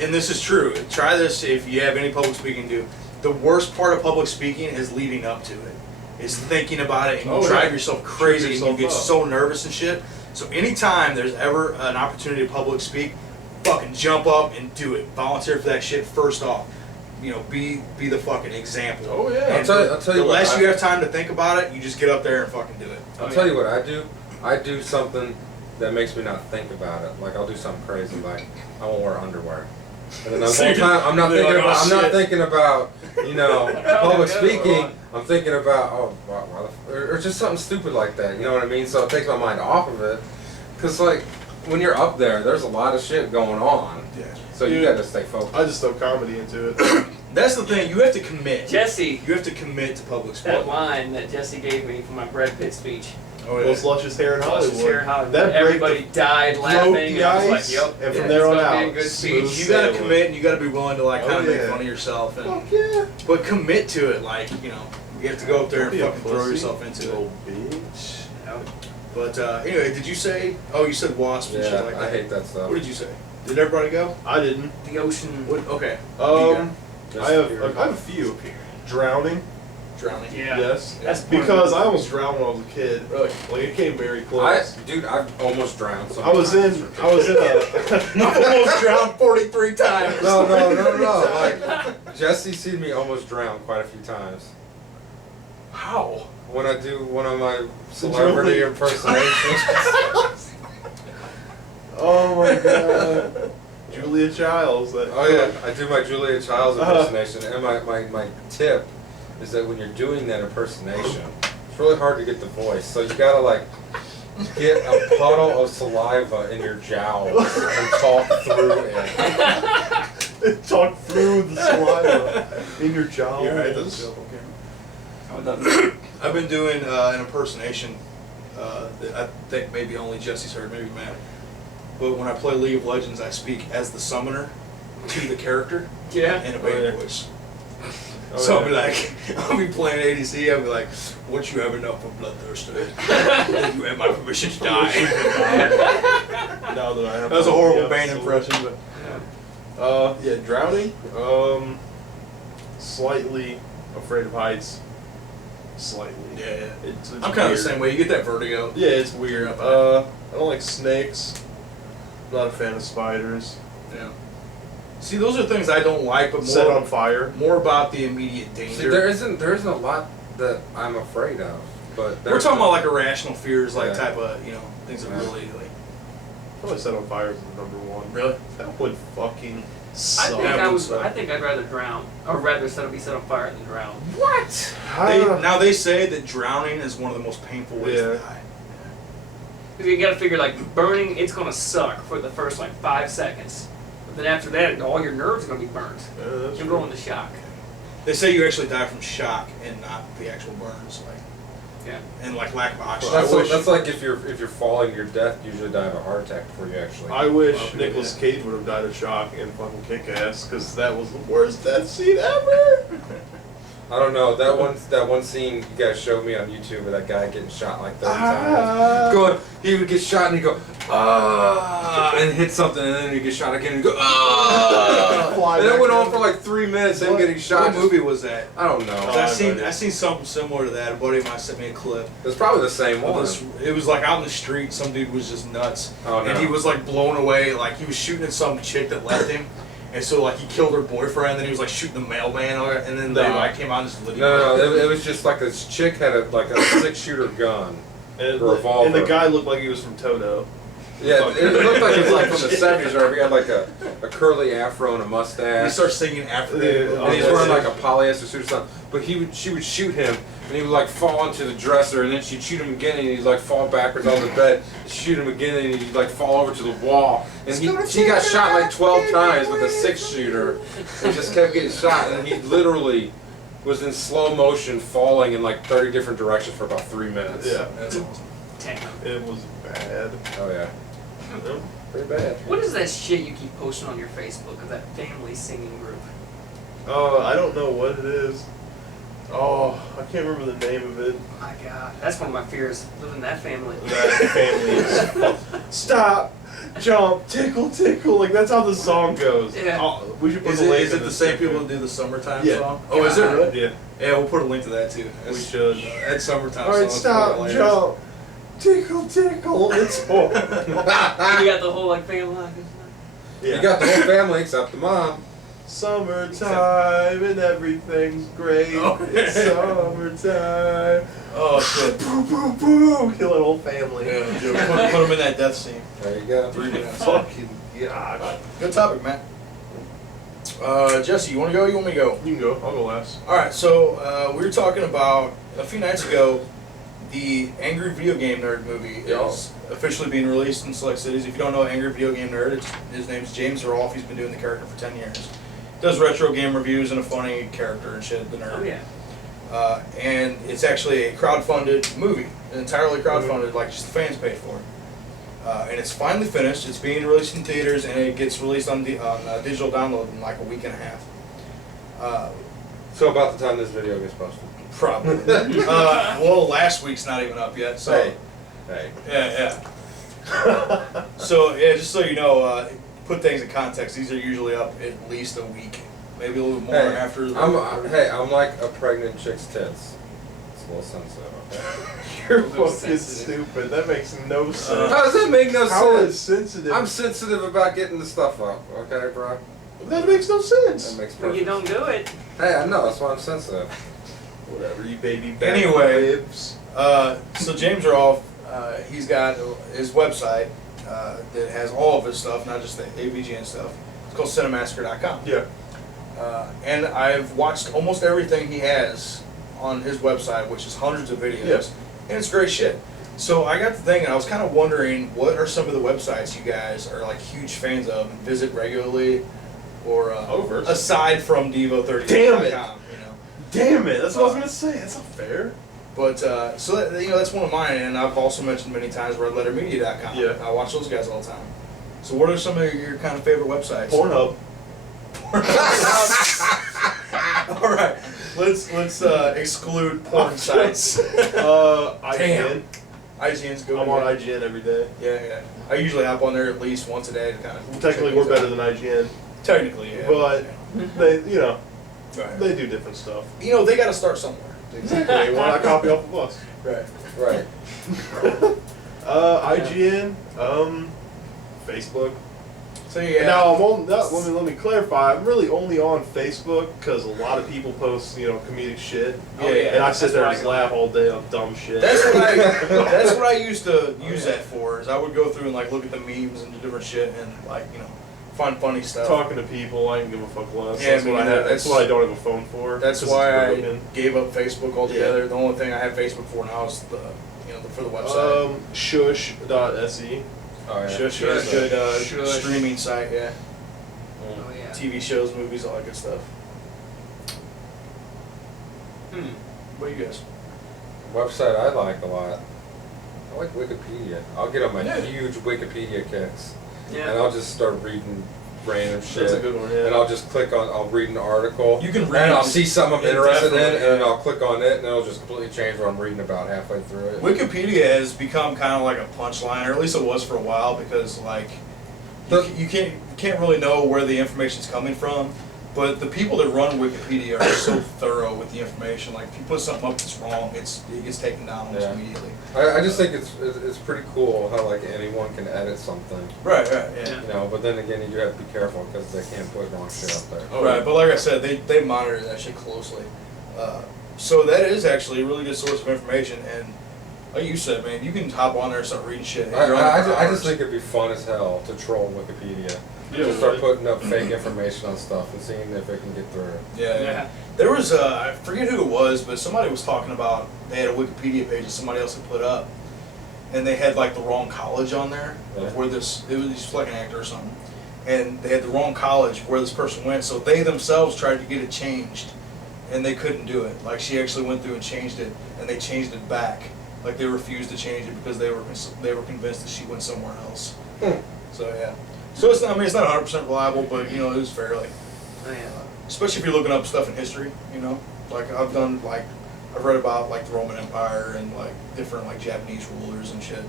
And this is true. Try this if you have any public speaking to do. The worst part of public speaking is leading up to it. Is thinking about it and you Oh, drive yeah. yourself crazy yourself and you get up. so nervous and shit. So anytime there's ever an opportunity to public speak, fucking jump up and do it. Volunteer for that shit first off. You know, be the fucking example. Oh, yeah. And I'll tell you the what, less you have time to think about it, you just get up there and fucking do it. I'll tell you what I do. I do something that makes me not think about it. Like I'll do something crazy, like I won't wear underwear. And then the So whole you're- time I'm not you're thinking like, about. oh, I'm not shit. thinking about. You know, public Yeah, speaking. well, I'm thinking about or just something stupid like that. You know what I mean? So it takes my mind off of it. Cause like when you're up there, there's a lot of shit going on. Yeah. So you Yeah. gotta stay focused. I just throw comedy into it. That's the thing. You have to commit. Jesse, You have to commit to public that speaking. line that Jesse gave me for my Brad Pitt speech. Oh, Most luscious hair in Hollywood. Luscious hair in Hollywood. That break Everybody died broke laughing. the And I was ice, like, yep. and from yeah, there it's on gonna out, be a good smooth speech. You gotta sailing. commit, and you gotta be willing to like Oh, kind of make yeah. fun of yourself, and Fuck yeah. but commit to it. Like you know, you have to go up there and Be a fucking throw pussy, yourself into it. little bitch. No. But anyway, did you say? Oh, you said wasp and shit Yeah, like that. I hate that stuff. What did you say? Did everybody go? I didn't. The ocean. What? Okay. I Just have period. I have a few. Drowning. drowning? Yeah. Yes. That's Because I almost drowned when I was a kid. Really? Like it came very close. I've almost drowned. So I was in a. I almost drowned 43 times. No. Like Jesse seen me almost drown quite a few times. How? When I do one of my celebrity impersonations. Oh my god. Julia Childs. Oh yeah, I do my Julia Childs impersonation, and my tip is that when you're doing that impersonation, it's really hard to get the voice, so you gotta like get a puddle of saliva in your jowls and talk through it. Talk through the saliva in your jaw. You're right, that's a joke, okay. I've been doing an impersonation that I think maybe only Jesse's heard, maybe Matt. But when I play League of Legends, I speak as the summoner to the character Yeah. in a baby voice. So I'll be like, I'll be playing ADC, I'll be like, once you have enough of bloodthirster, then you have my permission to die. Now that I have. That was a horrible Yeah, Bane so- impression, but Yeah, drowning. Slightly afraid of heights. Slightly. yeah. It's I'm kind of the same way. You get that vertigo. Yeah, it's weird. I don't like snakes. Not a fan of spiders. Yeah. See, those are things I don't like, but Set more on fire. more about the immediate danger. See, there isn't a lot that I'm afraid of, but We're talking about like irrational fears, like Yeah. type of things that Yeah. really like. Probably set on fire is the number one. Really? That would fucking I suck. think That I would would. suck. I think I'd rather drown, or rather be set on fire than drown. What? Now they say that drowning is one of the most painful ways to Yeah. die. Because you gotta figure, like, burning, it's gonna suck for the first, like, 5 seconds. But then after that, all your nerves are gonna be burnt. That's You'll true. go into shock. They say you actually die from shock and not the actual burns, like Yeah. and like lack of oxygen. that's like if you're falling to your death, you usually die of a heart attack before you actually. I wish Okay, Nicolas yeah. Cage would have died of shock and fucking Kick-Ass, because that was the worst death scene ever. I don't know that one scene you guys showed me on YouTube of that guy getting shot like 30 times. Going, he would get shot and he'd go and hit something, and then he'd get shot again and he'd go Fly and it back went on down. for like 3 minutes. Him What- getting shot. What movie was that? I don't know. Oh, I seen something similar to that. A buddy of mine sent me a clip. It's probably the same Of one. this, it was like out in the street. Some dude was just nuts, Oh, no. and he was like blown away. Like he was shooting at some chick that left him, and so like he killed her boyfriend. And then he was like shooting the mailman, and then they No. like came out and just lit him No, up. it was just like this chick had a 6-shooter gun. And, Revolver. and the guy looked like he was from Toto. Yeah, it looked like it was like from the 70s, or he had like a curly afro and a mustache. He starts singing African. Yeah. And he's wearing like a polyester suit or something. But she would shoot him, and he would like fall into the dresser, and then she'd shoot him again, and he'd like fall backwards on the bed, shoot him again, and he'd like fall over to the wall. And he got shot like 12 times with a 6-shooter, and just kept getting shot, and he literally was in slow motion falling in like 30 different directions for about 3 minutes. Yeah. That's awesome. Damn. It was bad. Oh yeah. Yep. Pretty bad. What is that shit you keep posting on your Facebook of that family singing group? I don't know what it is. Oh, I can't remember the name of it. My God, that's one of my fears. Living in that family. That family is stop, jump, tickle, tickle. Like that's how the song goes. Yeah. Oh, we should put Is the link it in the the same description. people that do the summertime Yeah. song? Oh, is it really? Yeah. Yeah, we'll put a link to that too. We should. That summertime All right, song. stop, jump, tickle, tickle. It's all. You got the whole like family. You got the whole family except the mom. Summertime and everything's great. Oh, It's summertime. Oh shit. Boo, boo, boo. Kill that whole family. Yeah, put them in that death scene. There you go. 3 minutes. Fucking gosh. Good topic, Matt. Jesse, you want to go? You want me to go? You can go. I'll go last. All right. So we were talking about a few nights ago. The Angry Video Game Nerd movie is officially being released in select cities. If you don't know Angry Video Game Nerd, his name's James Rolfe. He's been doing the character for 10 years. Does retro game reviews and a funny character and shit. The nerd. Oh yeah. And it's actually a crowdfunded movie, entirely crowdfunded, like just the fans paid for it. And it's finally finished. It's being released in theaters, and it gets released on digital download in like a week and a half. So about the time this video gets posted. Probably. Well, last week's not even up yet. So Hey. yeah. So yeah, just so you know, put things in context. These are usually up at least a week maybe a little more Hey, after. I'm like a pregnant chick's tits. It's a little sensitive. Okay? You're Those fucking sensitive. stupid. That makes no sense. How does that make no How sense? is sensitive? I'm sensitive about getting the stuff up. Okay, bro. That makes no sense. That makes When perfect. you don't do it. Hey, I know. That's why I'm sensitive. Whatever, you baby back Anyway. ribs. So James Rolfe, he's got his website that has all of his stuff, not just the AVGN stuff. It's called Cinemassacre.com. Yeah. And I've watched almost everything he has on his website, which is hundreds of videos, Yes. and it's great shit. So I got to thinking, I was kind of wondering, what are some of the websites you guys are like huge fans of and visit regularly, or Overs. aside from Devo30.com? Damn it. You know. Damn it! That's what I was gonna say. That's not fair. But so that, you know, that's one of mine, and I've also mentioned many times RedLetterMedia.com. Yeah. I watch those guys all the time. So what are some of your kind of favorite websites? Pornhub. All right, let's exclude porn sites. IGN. IGN's good. I'm on IGN every day. Yeah. I usually hop on there at least once a day to kind of. Technically, we're better than IGN, Technically, yeah. but they, Right. they do different stuff. You know, they got to start somewhere. Exactly. Why not copy off of us? Right. Right. IGN, Facebook. So yeah. Now I'm on. Let me clarify. I'm really only on Facebook because a lot of people post, comedic shit. Yeah, And I that's sit there and where just I go. laugh all day on dumb shit. That's what I. That's what I used to use that for. Is I would go through and like look at the memes and the different shit and find funny stuff. Talking to people, I can give a fuck less. Yeah, that's me what I neither. have. That's what I don't have a phone for. That's 'cause why it's I broken. gave up Facebook altogether. The only thing I have Facebook for now is for the website. Shush.se. Oh yeah. Shush is a good Shush. streaming site. Yeah, Oh yeah. TV shows, movies, all that good stuff. What do you guys? Website I like a lot. I like Wikipedia. I'll get on my Yeah. huge Wikipedia kicks, and Yeah. I'll just start reading random shit. That's a good one. Yeah. And I'll just click on. I'll read an article. You can read and I'll see something I'm interested in, indefinitely, and yeah. I'll click on it, and it'll just completely change what I'm reading about halfway through it. Wikipedia has become kind of like a punchline, or at least it was for a while, because like you can't really know where the information's coming from. But the people that run Wikipedia are so thorough with the information. Like if you put something up that's wrong, it gets taken down almost Yeah. immediately. I just think it's pretty cool how like anyone can edit something, Right. Yeah. you know. But then again, you do have to be careful because they can't put wrong shit up there. Right, but like I said, they monitor that shit closely. So that is actually a really good source of information, and like you said, man, you can hop on there and start reading shit. I just hours. think it'd be fun as hell to troll Wikipedia. Yeah, Just start right. putting up fake information on stuff and seeing if it can get through. Yeah. Yeah. There was I forget who it was, but somebody was talking about they had a Wikipedia page that somebody else had put up, and they had like the wrong college on there Yeah. of where it was just like an actor or something, and they had the wrong college where this person went, so they themselves tried to get it changed, and they couldn't do it. Like she actually went through and changed it, and they changed it back. Like they refused to change it because they were convinced that she went somewhere else. So yeah. So it's not, I mean, it's not 100% reliable, but it was fairly. Oh yeah. Especially if you're looking up stuff in history, like I've read about like the Roman Empire and like different like Japanese rulers and shit.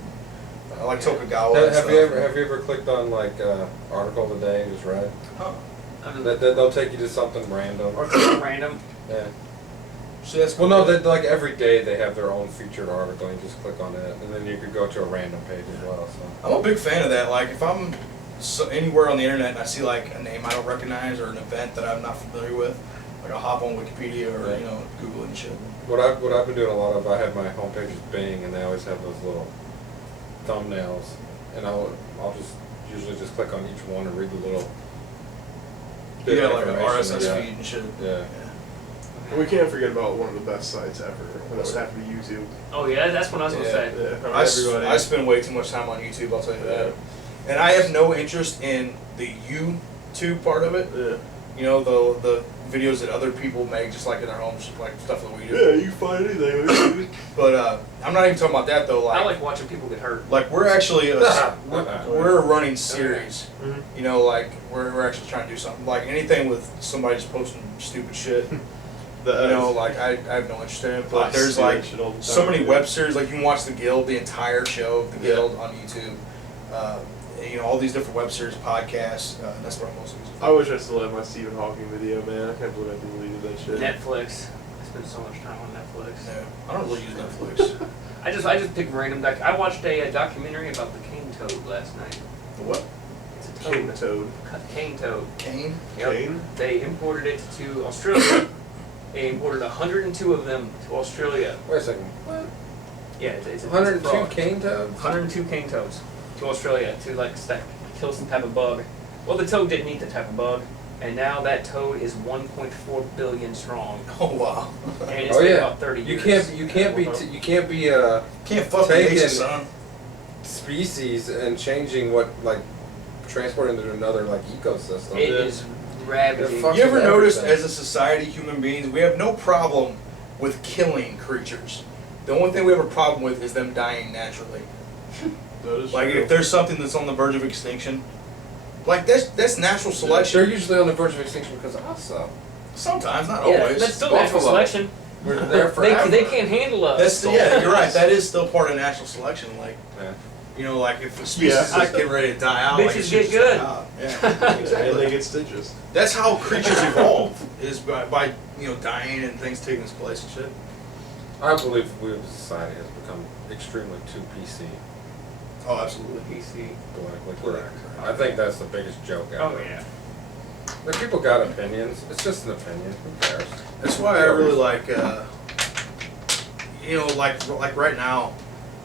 I like Tokugawa. and Have stuff. you ever clicked on like article of the day and just read? Huh. I mean, They'll take you to something random. or just random. Yeah. See, that's Well, cool. no, like every day they have their own featured article. And you just click on it, and then you could go to a random page as well. So. I'm a big fan of that. Like if I'm anywhere on the internet and I see like a name I don't recognize or an event that I'm not familiar with, like I'll hop on Wikipedia or Yeah. Google it and shit. What I've been doing a lot of, I have my homepage is Bing, and they always have those little thumbnails, and I'll just usually just click on each one and read the little. You bit got of like an information, RSS yeah. feed and shit. Yeah. And we can't forget about one of the best sites ever, and that would have to be YouTube. Oh yeah, that's what I was gonna Yeah. say. Yeah, I mean, I spend way too much time on YouTube, I'll tell you that. And I have no interest in the YouTube part of it. Yeah. The videos that other people make, just like in their homes, like stuff that we do. Yeah, you can find anything. But I'm not even talking about that though. I like watching people get hurt. Like we're actually we're a running series. Mhm. Like we're actually trying to do something. Like anything with somebody just posting stupid shit. Like I have no interest in it. But there's like so many web series. Like you can watch The Guild, the entire show of The Guild on YouTube. all these different web series, podcasts. And that's what I'm mostly using. I wish I still had my Stephen Hawking video, man. I can't believe I deleted that shit. Netflix. I spend so much time on Netflix. Yeah, I don't really use Netflix. I just pick random I watched a documentary about the cane toad last night. The what? It's a Cane toad. toad. Cane toad. Cane? Yep. Cane? They imported it to Australia. They imported 102 of them to Australia. Wait a second. What? Yeah, it's a 102 frog. cane toads? 102 cane toads to Australia to kill some type of bug. Well, the toad didn't eat the type of bug, and now that toad is 1.4 billion strong, Oh wow. and it's Oh, been yeah. about 30 You years. can't be Can't fuck with Taken. nature, son. species and changing what transporting into another ecosystem. It is ravaging. They're fucking You ever noticed, everything. as a society, human beings, we have no problem with killing creatures. The only thing we have a problem with is them dying naturally. That is Like true. if there's something that's on the verge of extinction, that's natural They're selection. usually on the verge of extinction because of us, though. Sometimes, not Yeah, always. that's still natural Buffalo. selection. We're there forever. They can't handle us. That's you're right. That is still part of natural selection. Yeah. If a species Yeah. is getting ready to die out, Bitches it should get just good. die out. Yeah, And exactly. they get stitches. That's how creatures evolve, is by dying and things taking its place and shit. I believe we as a society has become extremely too PC, Oh, absolutely. PC. politically correct. I think that's the biggest joke Oh ever. yeah. If people got opinions, it's just an opinion. Who cares? That's why I really like, like right now,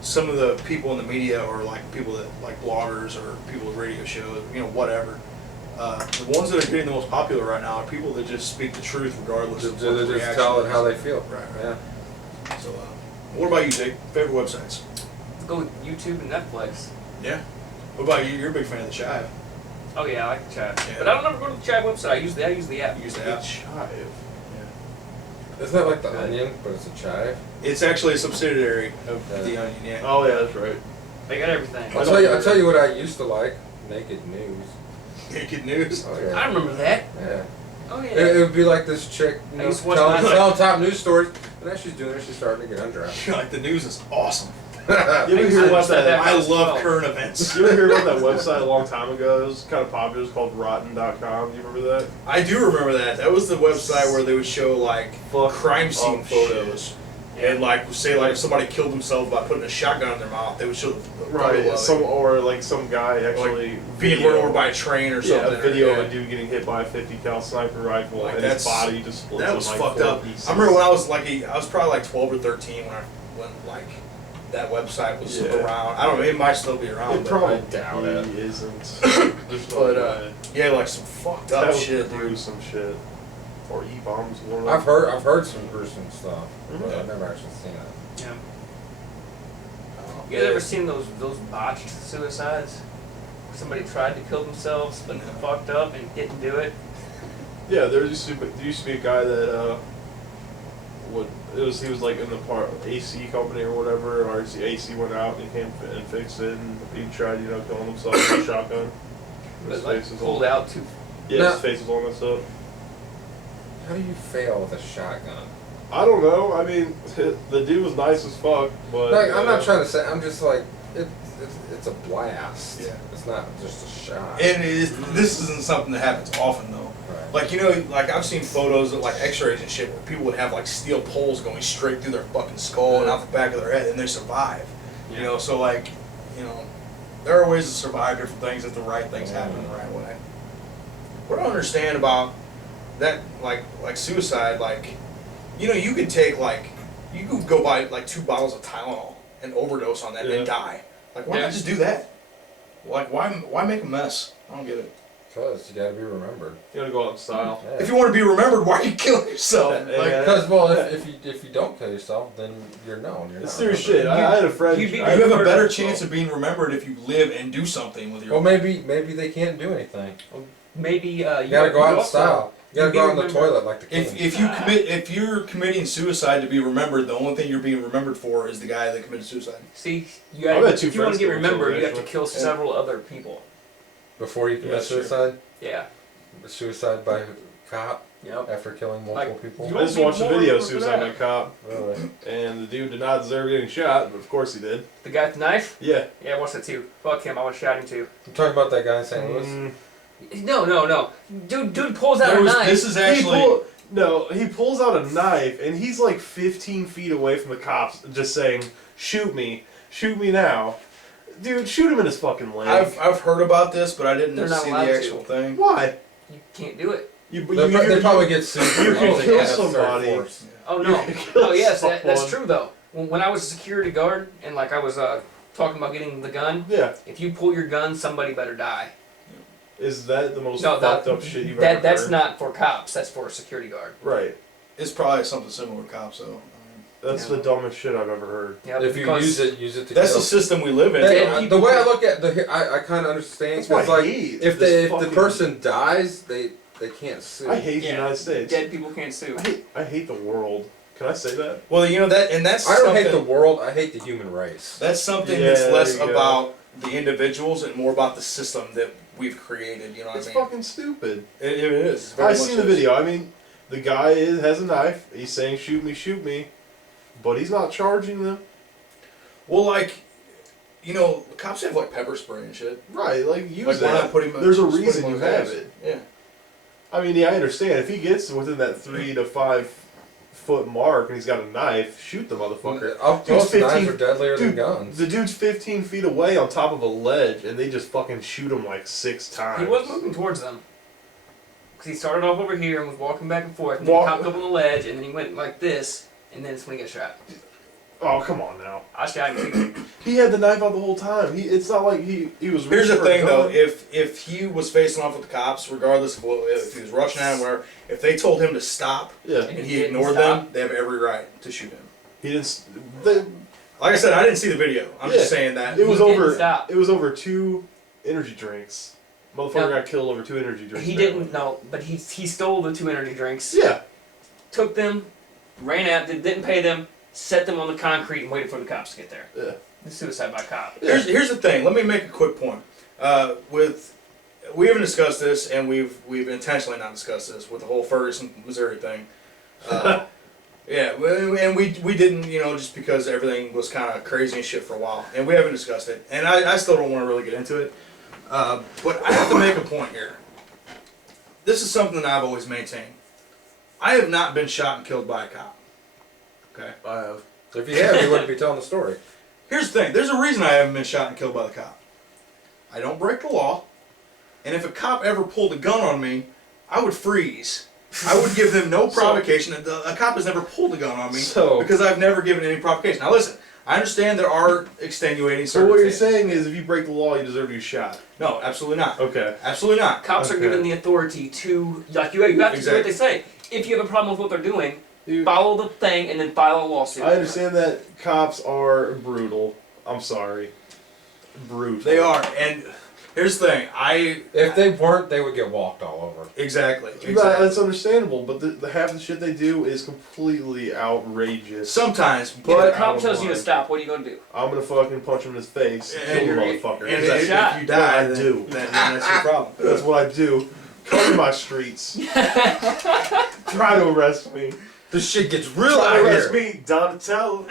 some of the people in the media or people that bloggers or people with radio shows, whatever. The ones that are getting the most popular right now are people that just speak the truth regardless of what the Just reaction tell it is. how they feel. Right. Yeah. So, what about you, Jake? Favorite websites? Let's go with YouTube and Netflix. Yeah. What about you? You're a big fan of the Chive. Oh yeah, I like the Chive. Yeah. But I don't ever go to the Chive website. I use the app. You use the The app. chive. Isn't that like the Good. onion, but it's a chive? It's actually a subsidiary of Okay. the Onion. Yeah. Oh yeah, that's right. They got everything. I I'll tell you what I used to like. Naked news. Naked News. Oh I yeah. remember that. Yeah. Oh yeah. It would be like this chick, I used to watch telling my- top news stories, and as she's doing it, she's starting to get undressed. Like the news is awesome. You ever I hear about watched that that? back I as love well. current events. You ever hear about that website a long time ago? It was kind of popular. It was called Rotten.com. Do you remember that? I do remember that. That was the website where they would show crime scene Oh, photos. And say if somebody killed themselves by putting a shotgun in their mouth, they would show the photo Right. of Some guy actually being run over by a train or something. a video or, of a dude getting hit by a 50 cal sniper rifle Like, and his body just splits that in was like fucked 4 up. pieces. I remember when I was I was probably 12 or 13 when that website was Yeah. around. I don't know, it might still be around. It but probably doubt it. isn't. There's no But, way. yeah, some fucked That up was shit, dude. gruesome shit. Or E-bombs. One of I've them. heard some gruesome stuff, but Mhm. I've never actually seen it. Yeah. Oh, You guys ever seen those botched suicides? Somebody tried to kill themselves but No. fucked up and didn't do it. Yeah, there used to be a guy that he was like in the AC company or whatever, or his AC went out and he came and fixed it, and he tried killing himself with a shotgun. His But face was pulled all out too. yeah, No. his face was all messed up. How do you fail with a shotgun? I don't know. I mean, the dude was nice as fuck, but I'm not trying to say. I'm just it's a blast. Yeah. It's not just a shot. And this isn't something that happens often though. Right. I've seen photos of X-rays and shit where people would have steel poles going straight through their fucking skull and out the back of their head, and they survive. Yeah. There are ways to survive different things if the right things happen the right way. What I don't understand about that, like suicide, you could take you could go buy 2 bottles of Tylenol and overdose on that Yeah. and die. Why Yeah. not just do that? Why make a mess? I don't get it. Because you gotta be remembered. You gotta go out in style. If you want to be remembered, why are you killing yourself? Yeah. Because if you don't kill yourself, then you're known. You're It's not serious remembered. shit. I had a friend. you'd be- You I had have a friend- better chance of being remembered if you live and do something with your Well, maybe they can't do anything. Maybe you You gotta go out in also- style. You gotta you'd go be out in the remembered. toilet like the king. if you're committing suicide to be remembered, the only thing you're being remembered for is the guy that committed suicide. See, I've had 2 if you want friends to get that were remembered, killed, you have to actually. kill several other people. Before you commit Yeah, sure. suicide, Yeah. suicide by cop. Yep. after killing multiple people. I just watched the video as soon as I that. met cop, Really? and the dude did not deserve getting shot, but of course he did. The guy with the knife? Yeah. Yeah, I watched that too. Fuck him, I was shouting too. I'm talking about that guy in St. Louis. Mm, No. Dude pulls out a knife. This is actually. he pulls out a knife, and he's like 15 feet away from the cops, just saying, "Shoot me now." Dude, shoot him in his fucking leg. I've heard about this, but I didn't They're not see the allowed to. actual thing. Why? You can't do it. They probably get sued. for you can using kill unnecessary somebody. force. Oh You no. can kill Oh yes, that's someone. true though. When I was a security guard and like I was talking about getting the gun, Yeah. if you pull your gun, somebody better die. Is that the most No, fucked up shit you've ever heard? That's not for cops. That's for a security guard. Right. It's probably something similar to cops, though. That's Yeah. the dumbest shit I've ever heard. Yeah, If you because use it to That's kill. the system we live in. The way I look at I kind of understand That's why because I like hate if this the fucking- person dies, they can't sue. I hate the Yeah. United States. dead people can't sue. I hate the world. Can I say that? Well, you know that, and that's I don't something, hate the world. I hate the human race. That's something Yeah, that's there less you go. about the individuals and more about the system that we've created. You know what It's I mean? fucking stupid. It is. Very I've much seen the is. video. I mean, the guy has a knife. He's saying, shoot me. But he's not charging them. Well, like, you know, cops have like pepper spray and shit. Right, like, use Like, why that. not put him? There's a just put reason him you on his have ass? it. Yeah. I mean, yeah, I understand. If he gets within that 3 to 5 foot mark and he's got a knife, shoot the motherfucker. Up Dude's close, knives 15 are deadlier than Dude, guns. the dude's 15 feet away on top of a ledge, and they just fucking shoot him like 6 times. He was moving towards them. Because he started off over here and was walking back and forth, and Walk- then he popped up on the ledge, and then he went like this, and then that's when he got shot. Oh, come on now. I shot him too. He had the knife out the whole time. It's not like he was. Here's the reaching for a thing, though. gun. If he was facing off with the cops, regardless of if he was rushing at him, whatever, if they told him to stop Yeah, and he he didn't ignored stop. them, they have every right to shoot him. he didn't. They, Like I said, I didn't see the video. I'm Yeah. just saying that. it was He didn't over. stop. It was over 2 energy drinks. Motherfucker No. got killed over 2 energy drinks. He didn't know, but he stole the 2 energy drinks, Yeah. took them, ran out, didn't pay them, set them on the concrete, and waited for the cops to get there. Yeah. It's suicide by cop. Here's the thing. Let me make a quick point. We haven't discussed this, and we've intentionally not discussed this with the whole Ferguson, Missouri thing. Yeah, and we didn't, you know, just because everything was kind of crazy and shit for a while, and we haven't discussed it, and I still don't want to really get into it. But I have to make a point here. This is something that I've always maintained. I have not been shot and killed by a cop. Okay. I have. If you have, you wouldn't be telling the story. Here's the thing. There's a reason I haven't been shot and killed by the cop. I don't break the law. And if a cop ever pulled a gun on me, I would freeze. I would give them no provocation. A cop has never pulled a gun on me So- because I've never given any provocation. Now listen, I understand there are extenuating So what you're circumstances. saying is, if you break the law, you deserve to be shot. No, absolutely not. Okay. Absolutely not. Cops are Okay. given the authority to, like, you have to do what Exactly. they say. If you have a problem with what they're doing, Dude, follow the thing and then file a lawsuit. I understand that cops are brutal. I'm sorry. Brutal. They are. And here's the thing. If they weren't, they would get walked all over. Exactly. That's understandable, but the half the shit they do is completely outrageous. Sometimes, If but a cop out of tells you to line. stop, what are you going to do? I'm gonna fucking punch him in his face and And kill the you're- motherfucker. and Is if that you That's what die, I do. then that's your problem. That's what I do. Cover my streets. Try to arrest me. This shit gets real Try to out arrest here. me, Donatello.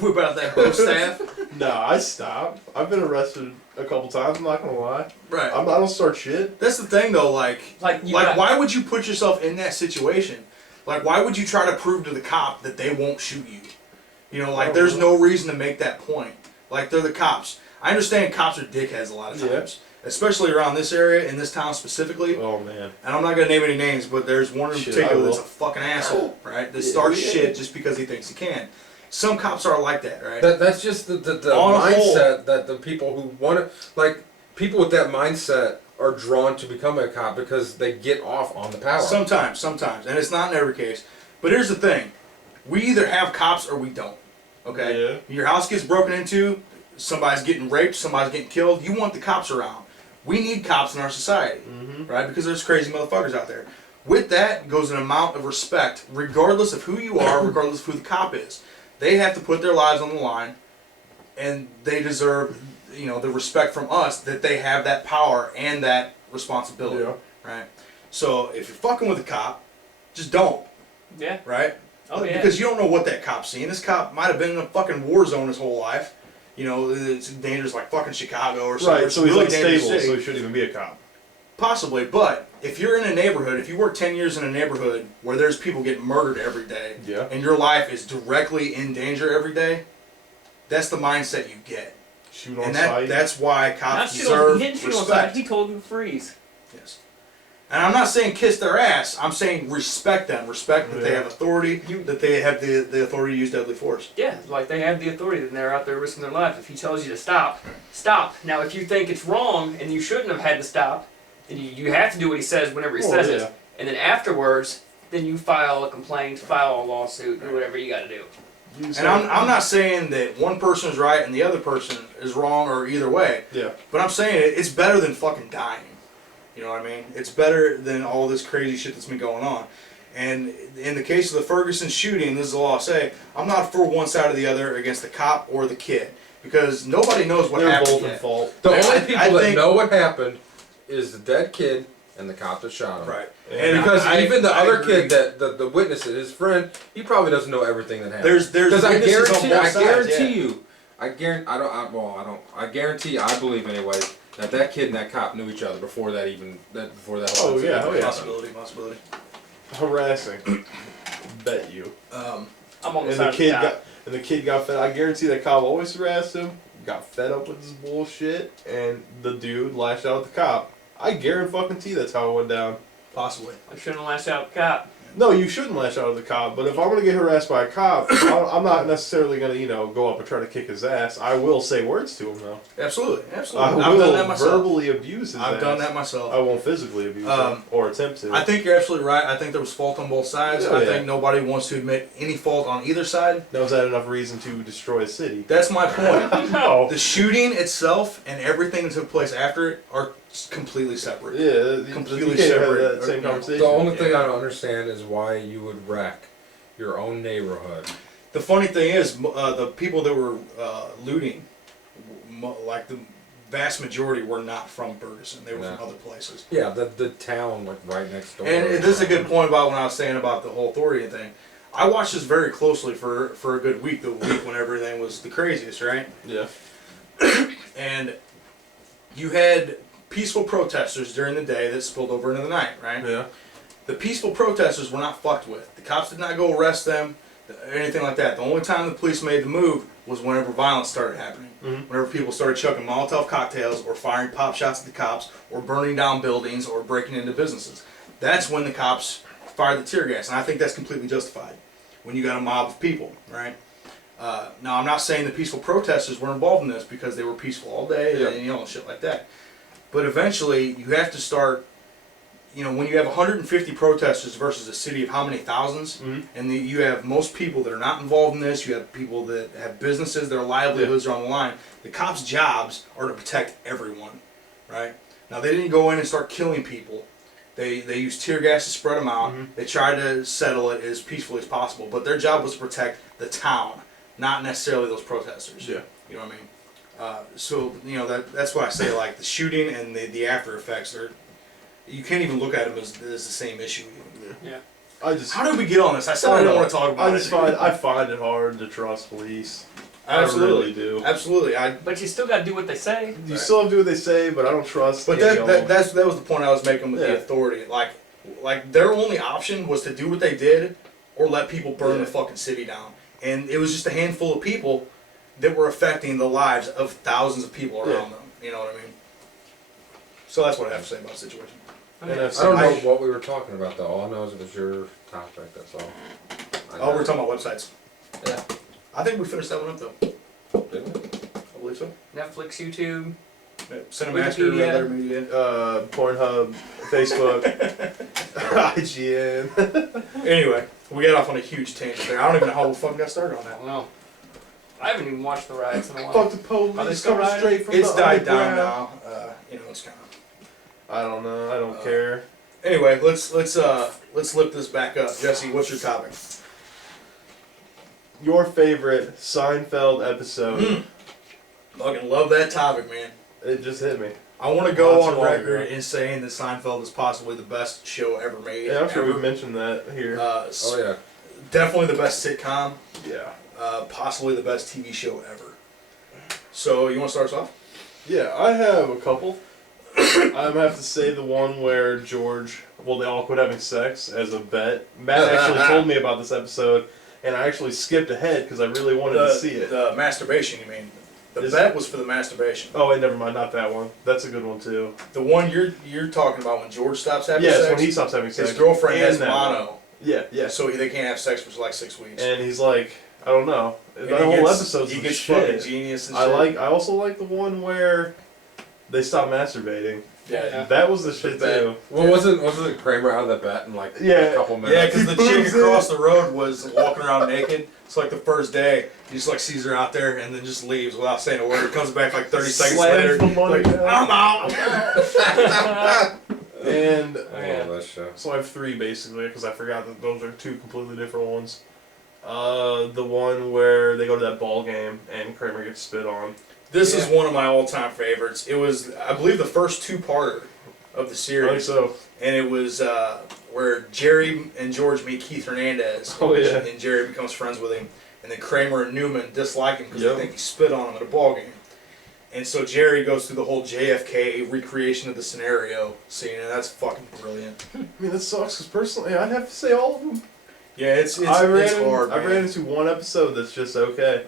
Whip out that bow staff. No, I stopped. I've been arrested a couple times. I'm not gonna lie. Right. I don't start shit. That's the thing, though. Like, You got- why would you put yourself in that situation? Like, why would you try to prove to the cop that they won't shoot you? You know, like, there's no reason to make that point. Like, they're the cops. I understand cops are dickheads a lot of Yeah. times, especially around this area, in this town specifically. Oh man. And I'm not gonna name any names, but there's one in Shit, particular I that's will. a fucking asshole, right? That Yeah, starts yeah. shit just because he thinks he can. Some cops are like that, right? That's just the On a whole. mindset that the people who want to, like, people with that mindset are drawn to become a cop because they get off on the power. Sometimes, and it's not in every case. But here's the thing: we either have cops or we don't. Okay? Yeah. Your house gets broken into, somebody's getting raped, somebody's getting killed. You want the cops around. We need cops in our society, right? Because there's crazy motherfuckers out there. With that goes an amount of respect, regardless of who you are, regardless of who the cop is. They have to put their lives on the line, and they deserve, you know, the respect from us that they have that power and that responsibility, Yeah. right? So if you're fucking with a cop, Just don't. Yeah. Right? Oh yeah. Because you don't know what that cop's seeing. This cop might have been in a fucking war zone his whole life. You know, it's dangerous like fucking Chicago or something. Right, so he's really unstable, dangerous city. so he shouldn't even be a cop. Possibly, but if you're in a neighborhood, if you work 10 years in a neighborhood where there's people getting murdered every day, Yeah. and your life is directly in danger every day, that's the mindset you get. Shoot on And sight. that's why cops He deserve didn't shoot on sight. respect. He told him to freeze. Yes. And I'm not saying kiss their ass. I'm saying respect them. Respect that they have authority, that they have the authority to use deadly force. Yeah, like they have the authority and they're out there risking their lives. If he tells you to stop, stop. Now, if you think it's wrong and you shouldn't have had to stop, then you have to do what he says whenever he says it. And then afterwards, then you file a complaint, file a lawsuit, do whatever you got to do. And I'm not saying that one person is right and the other person is wrong or either way. Yeah. But I'm saying it's better than fucking dying. You know what I mean? It's better than all this crazy shit that's been going on. And in the case of the Ferguson shooting, this is all I'll say, I'm not for one side or the other against the cop or the kid. Because nobody knows what They're happened both yet. in fault. The I only people that think- know what happened is the dead kid and the cop that shot him. Right. And Because even the other agree. kid, that the witness, his friend, he probably doesn't know everything that happened. There's Because I witnesses on guarantee, both I sides, guarantee yeah. you, I guarantee, I believe anyways, that kid and that cop knew each other before that whole Oh, incident yeah, happened. Possibility. harassing. Bet you. I'm on the And side the kid of the cop. the kid got fed. I guarantee that cop always harassed him. Got fed up with this bullshit, and the dude lashed out at the cop. I guarantee that's how it went down. Possibly. I shouldn't have lashed out at the cop. No, you shouldn't lash out at the cop. But if I'm gonna get harassed by a cop, I'm not necessarily gonna go up and try to kick his ass. I will say words to him though. Absolutely. I I've will done that myself. verbally abuse his I've ass. done that myself. I won't physically abuse him or attempt to. I think you're absolutely right. I think there was fault on both sides. Oh, I yeah. think nobody wants to admit any fault on either side. Now, is that enough reason to destroy a city? That's my point. No. The shooting itself and everything that took place after it are completely separate. Yeah, Completely you can't separate. have that same Yeah. conversation. The only thing I don't understand is why you would wreck your own neighborhood. The funny thing is, the people that were looting, like the vast majority, were not from Ferguson. They were from other places. Yeah, the town like right next door. And this is a good point about when I was saying about the whole authority thing. I watched this very closely for a good week, the week when everything was the craziest, right? Yeah. And you had peaceful protesters during the day that spilled over into the night, right? Yeah. The peaceful protesters were not fucked with. The cops did not go arrest them, or anything like that. The only time the police made the move was whenever violence started happening. Mhm. Whenever people started chucking Molotov cocktails or firing pop shots at the cops or burning down buildings or breaking into businesses. That's when the cops fired the tear gas, and I think that's completely justified when you got a mob of people, right? Now, I'm not saying the peaceful protesters were involved in this because they were peaceful all day and shit like that. But eventually, you have to start, when you have 150 protesters versus a city of how many thousands, and you have most people that are not involved in this, you have people that have businesses, their livelihoods are on the line, the cops' jobs are to protect everyone, right? Now, they didn't go in and start killing people. They used tear gas to spread them out. They tried to settle it as peacefully as possible, but their job was to protect the town, not necessarily those protesters. Yeah. You know what I mean? That's why I say, like, the shooting and the after effects are, you can't even look at them as the same issue. Yeah. How did we get on this? I said I don't want to talk about it. I find it hard to trust police. Absolutely. I really do. Absolutely. But you still got to do what they say. You still have to do what they say, but I don't trust. But any of them. that was the point I was making with the authority. Like their only option was to do what they did, or let people burn the fucking city down. And it was just a handful of people that were affecting the lives of thousands of people around them. You know what I mean? So that's what I have to say about the situation. And I don't know what we were talking about though. All I know is it was your topic. That's all. Oh, we're talking about websites. Yeah. I think we finished that one up though. Didn't we? I believe so. Netflix, YouTube. Cinemaster, Wikipedia. Red Letter Media. Pornhub, Facebook, IGN. Anyway, we got off on a huge tangent there. I don't even know how we fucking got started on that. Well, I haven't even watched the riots in a while. Fuck the Are they police, still coming riding? straight from It's the died down underground. now. It's kind of. I don't know. I don't care. Anyway, let's lift this back up. Jesse, what's your topic? Your favorite Seinfeld episode? Fucking love that topic, man. It just hit me. I want to go Not too on long record ago. in saying that Seinfeld is possibly the best show ever made. Yeah, I'm sure ever. we've mentioned that here. Oh yeah. Definitely the best sitcom. Yeah. Possibly the best TV show ever. So, you want to start us off? Yeah, I have a couple. I'm gonna have to say the one where they all quit having sex as a bet. Matt actually told me about this episode, and I actually skipped ahead because I really wanted to see it. The masturbation, you mean? The Is bet it? was for the masturbation. Oh wait, never mind, not that one. That's a good one too. The one you're talking about when George stops having Yes, sex. when he stops having sex. His girlfriend And has that mono, one. Yeah. so they can't have sex for like 6 weeks. And he's like, I don't know. And The he whole gets- episode's he the gets fucking shit. genius and shit. I also like the one where they stop masturbating. Yeah. That was the shit bet. too. Well, wasn't Kramer out of the bet in like Yeah. a couple Yeah, minutes? because the He chick moves across the road was walking around naked. It's like the first day. He just like sees her out there and then just leaves without saying a word. Comes back like 30 seconds Slams later. the money Like, down. I'm out. And I love that show. so I have three basically because I forgot that those are two completely different ones. The one where they go to that ball game and Kramer gets spit on. This is one of my all-time favorites. It was, I believe, the first two-parter of the I think series. so. And it was where Jerry and George meet Keith Hernandez. Oh, yeah. And Jerry becomes friends with him. And then Kramer and Newman dislike him because Yep. they think he spit on him at a ball game. And so Jerry goes through the whole JFK recreation of the scenario scene, and that's fucking brilliant. I mean that sucks because personally I'd have to say all of them. Yeah, it's I hard, ran man. into one episode that's just okay.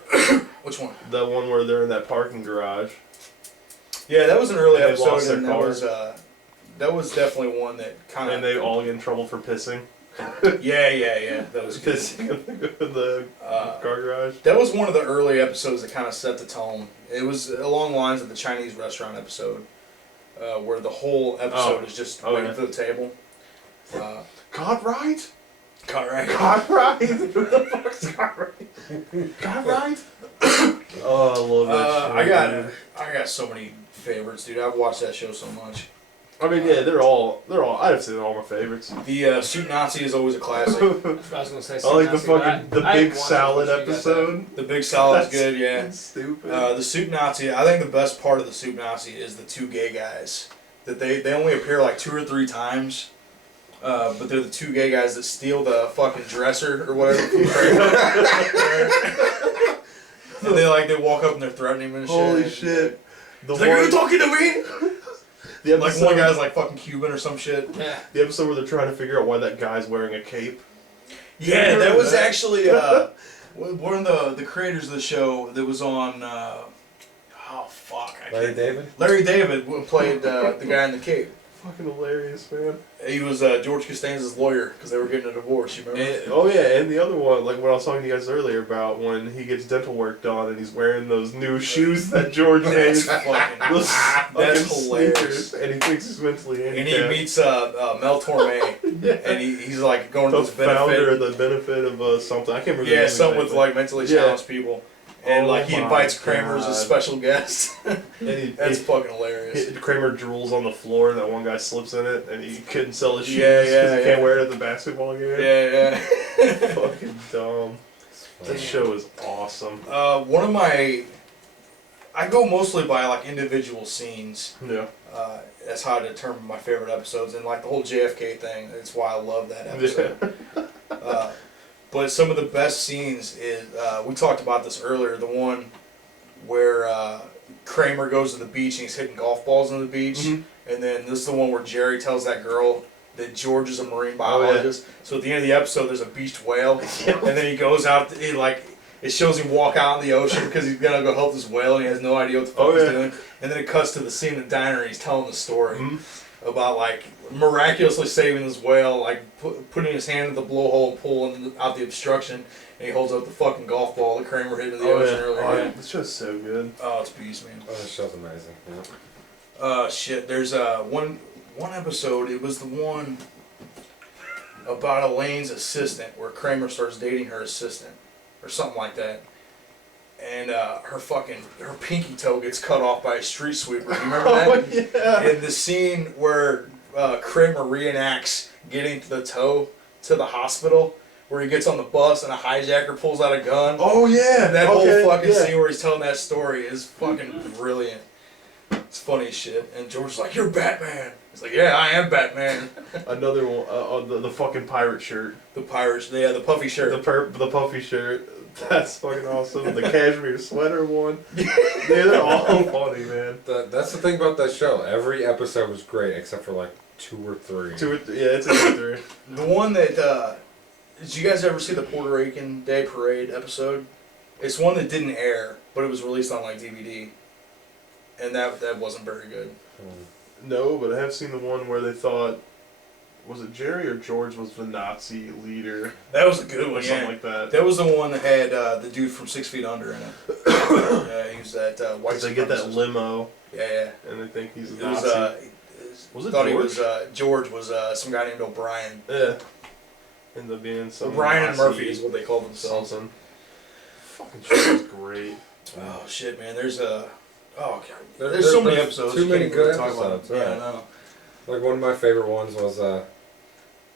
Which one? The one where they're in that parking garage. Yeah, that was an early And they episode, lost their and that was definitely one that kind And of... they all get in trouble for pissing. Yeah, that was good. Pissing in the car garage. That was one of the early episodes that kind of set the tone. It was along the lines of the Chinese restaurant episode, where the whole episode is just waiting yeah. for the table. Cartwright? Correct. Cartwright? Who the fuck's Cartwright? Cartwright? Oh, I love that shit. I got so many favorites, dude. I've watched that show so much. I mean, yeah, they're all. I'd have to say they're all my favorites. The Suit Nazi is always a classic. I was gonna say. I like the something else, fucking but the I big wanted to salad let you guys episode. The Big Salad's That's good, yeah. Stupid. The Suit Nazi, I think the best part of the Suit Nazi is the two gay guys. That they only appear like 2 or 3 times. But they're the two gay guys that steal the fucking dresser or whatever from Kramer. And they walk up and they're threatening him and shit. Holy shit! The It's like, are you talking to me? the Like episode, one guy's like fucking Cuban or some shit. Yeah. the episode where they're trying to figure out why that guy's wearing a cape. Yeah, that was that? actually one of the creators of the show that was on. Oh fuck! Larry David? Larry David played the guy in the cape. Fucking hilarious, man. He was George Costanza's lawyer because they were getting a divorce. You remember? And, oh yeah, and the other one, like what I was talking to you guys earlier about when he gets dental work done and he's wearing those new shoes that George made. That's fucking. Those That's fucking hilarious. sneakers, and he thinks he's mentally And handicapped. he meets Mel Torme, yeah. and he's like going to The this founder of benefit. the benefit of something. I can't remember. the Yeah, name of something it, with but- like mentally Yeah. challenged people. And Oh like he my invites Kramer as a God. special guest. And That's fucking hilarious. Kramer drools on the floor, and that one guy slips in it, and he couldn't sell his shoes Yeah, because yeah, he can't yeah. wear it at the basketball game. Yeah. Fucking dumb. That show is awesome. One of my, I go mostly by like individual scenes. Yeah. That's how I determine my favorite episodes, and like the whole JFK thing. That's why I love that episode. But some of the best scenes is we talked about this earlier. The one where Kramer goes to the beach and he's hitting golf balls on the beach, Mhm. and then this is the one where Jerry tells that girl that George is a marine Oh, yeah. biologist. So at the end of the episode, there's a beached whale, and then he goes out. It shows him walk out in the ocean because he's gonna go help this whale, and he has no idea what the fuck Oh, he's yeah. doing. And then it cuts to the scene in the diner, and he's telling the story Mhm. about like miraculously saving this whale, like putting his hand in the blowhole, pulling out the obstruction, and he holds up the fucking golf ball that Kramer hit in the ocean earlier. Oh, Yeah. this show's so good. Oh, it's beast, man. Oh, that show's amazing. Yeah. Shit. There's one episode. It was the one about Elaine's assistant, where Kramer starts dating her assistant, or something like that. And her pinky toe gets cut off by a street sweeper. You remember that? Oh, yeah. And the scene where Kramer reenacts getting the toe to the hospital, where he gets on the bus and a hijacker pulls out a gun. Oh, yeah. That Okay, whole fucking yeah. scene where he's telling that story is fucking brilliant. It's funny as shit. And George's like, "You're Batman." He's like, "Yeah, I am Batman." Another one, the fucking pirate shirt. The pirates, yeah, the puffy shirt. The puffy shirt. That's fucking awesome. The cashmere sweater one. Yeah, they're all funny, man. That's the thing about that show. Every episode was great except for like 2 or 3. Yeah, it's a 3. The one that, did you guys ever see the Puerto Rican Day Parade episode? It's one that didn't air, but it was released on like DVD. And that wasn't very good. No, but I have seen the one where they thought, was it Jerry or George was the Nazi leader? That was a good Or one, something yeah. like that. That was the one that had the dude from 6 Feet Under in it. Yeah, he was that white They get that supremacist. limo, Yeah, and they think he's a yeah. It was, Nazi. Was it thought George? he was, George was some guy named O'Brien. Yeah. Ended up being some O'Brien and Nazi Murphy is what they called themselves. Something. Fucking show was great. Oh, shit, man. There's a... Oh, God. There's So many episodes. Too you many can't even good talk about episodes. them. Right. Yeah, I know. Like one of my favorite ones was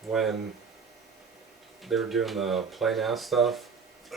when they were doing the Play Now stuff.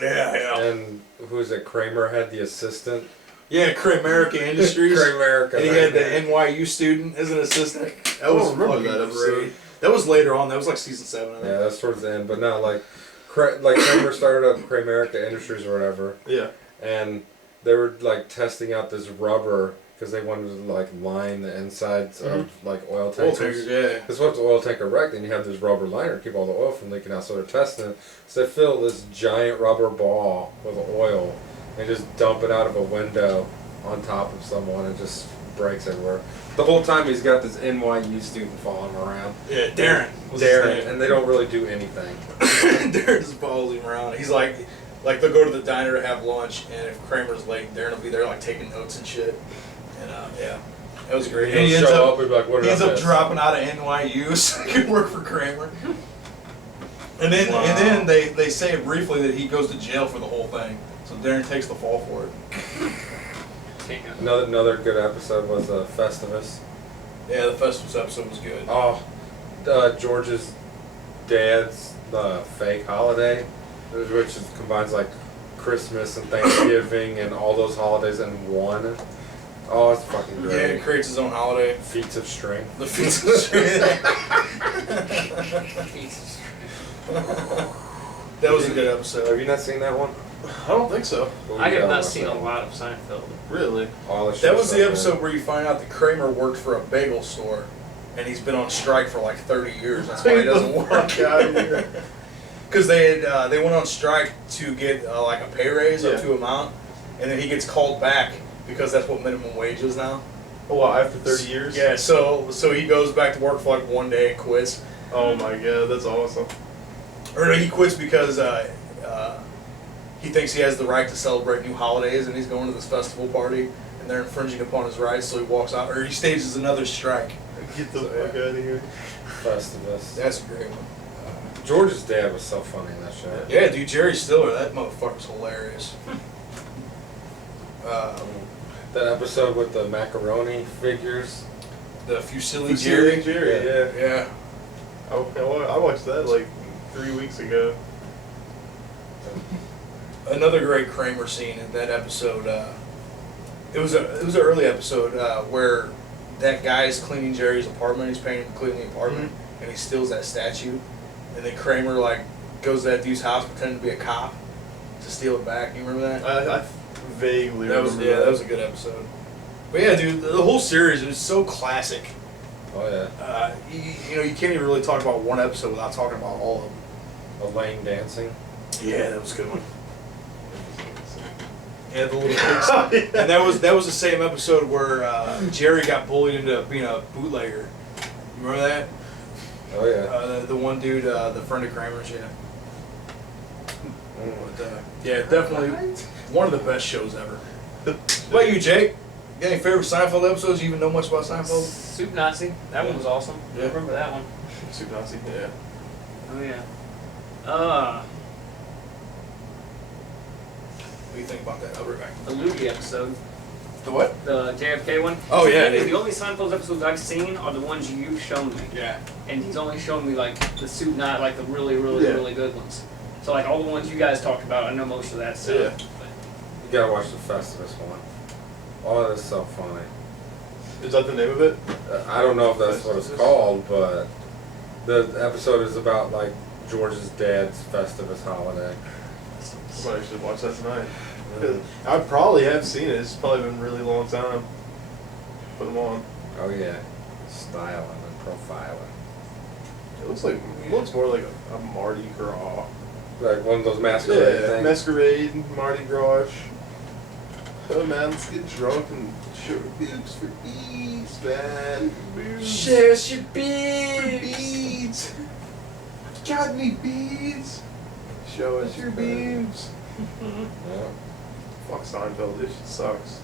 Yeah. And who was it? Kramer had the assistant. Yeah, America Industries. America. And he had the NYU student as an assistant. That was remember fucking that episode. great. That was later on. That was like season 7. I think. Yeah, that's towards the end. But no, like Kramer started up America Industries or whatever, Yeah. and they were like testing out this rubber because they wanted to like line the insides of like oil Oil tankers. tankers, yeah. Because once the oil tanker wrecked, then you have this rubber liner to keep all the oil from leaking out. So they're testing it. So they fill this giant rubber ball with oil and just dump it out of a window on top of someone and just breaks everywhere. The whole time he's got this NYU student following him around. Yeah, Darren. was his Darren, name. and they don't really do anything. Darren just follows him around. He's like they'll go to the diner to have lunch, and if Kramer's late, Darren will be there like taking notes and shit. And yeah, that was great. And He'll he ends show up, up and be like, what he did ends I up miss? dropping out of NYU so he can work for Kramer. And then Wow. and then they say briefly that he goes to jail for the whole thing. So Darren takes the fall for it. Another good episode was Festivus. Yeah, the Festivus episode was good. Oh, George's dad's fake holiday, which combines like Christmas and Thanksgiving and all those holidays in one. Oh, it's fucking Yeah, great. he creates his own holiday. Feats of strength. The Feast of Strength. That was a good Have episode. you not seen that one? I don't think so. Well, I you have gotta not watch seen that a one. lot of Seinfeld. Really? Oh, that That show's was so the good. episode where you find out that Kramer worked for a bagel store, and he's been on strike for like 30 years. That's why he doesn't work. Fuck outta here. Because they went on strike to get like a pay raise up Yeah. to amount, and then he gets called back because that's what minimum wage is now. Oh, wow, after 30 years? Yeah, so he goes back to work for like one day and quits. Oh my god, that's awesome. Or no, he quits because he thinks he has the right to celebrate new holidays, and he's going to this festival party, and they're infringing upon his rights, so he walks out, or he stages another strike. Get the So, fuck out of here. Festivus. That's a great one. George's dad was so funny in that show. Yeah, dude, Jerry Stiller, that motherfucker's hilarious. That episode with the macaroni figures. The Fusilli Jerry, Jerry. yeah. Yeah. I watched that like 3 weeks ago. Another great Kramer scene in that episode. It was an early episode where that guy's cleaning Jerry's apartment. He's paying him to clean the apartment, and he steals that statue. And then Kramer like goes to that dude's house pretending to be a cop to steal it back. You remember that? I vaguely That was remember that was a good episode. But yeah, dude, the whole series is so classic. Oh yeah. You can't even really talk about one episode without talking about all of them. Elaine dancing. Yeah, that was a good one. Yeah, the little kids. And that was the same episode where Jerry got bullied into being a bootlegger. You remember that? Oh yeah. The one dude, the friend of Kramer's, yeah. But, yeah, definitely one of the best shows ever. What about you, Jake? Got any favorite Seinfeld episodes? You even know much about Seinfeld? Soup Nazi. That one was awesome. Yeah. I remember that one. Soup Nazi, yeah. Oh yeah. What do you think about that? I'll be right back. The Loogie episode. The what? The JFK one. Oh, yeah, The, dude. the only Seinfeld episodes I've seen are the ones you've shown me. Yeah. And he's only shown me like the Soup Not like the really, Yeah. really good ones. So like all the ones you guys talked about, I know most of that stuff. Yeah. You gotta watch the Festivus one. Oh, that's so funny. Is that the name of it? I don't know if that's what it's called, but the episode is about like George's dad's Festivus holiday. I might actually watch that tonight. I probably have seen it. It's probably been a really long time. Put them on. Oh yeah, styling and profiling. It looks more like a Mardi Gras. Like one of those masquerade Yeah, things. masquerade, Mardi Gras. Oh man, let's get drunk and show boobs for beads, man. Boobs. Shares your For beads. beads. Got any beads? Show us your boobs. Yeah. Fuck Seinfeld, this shit sucks.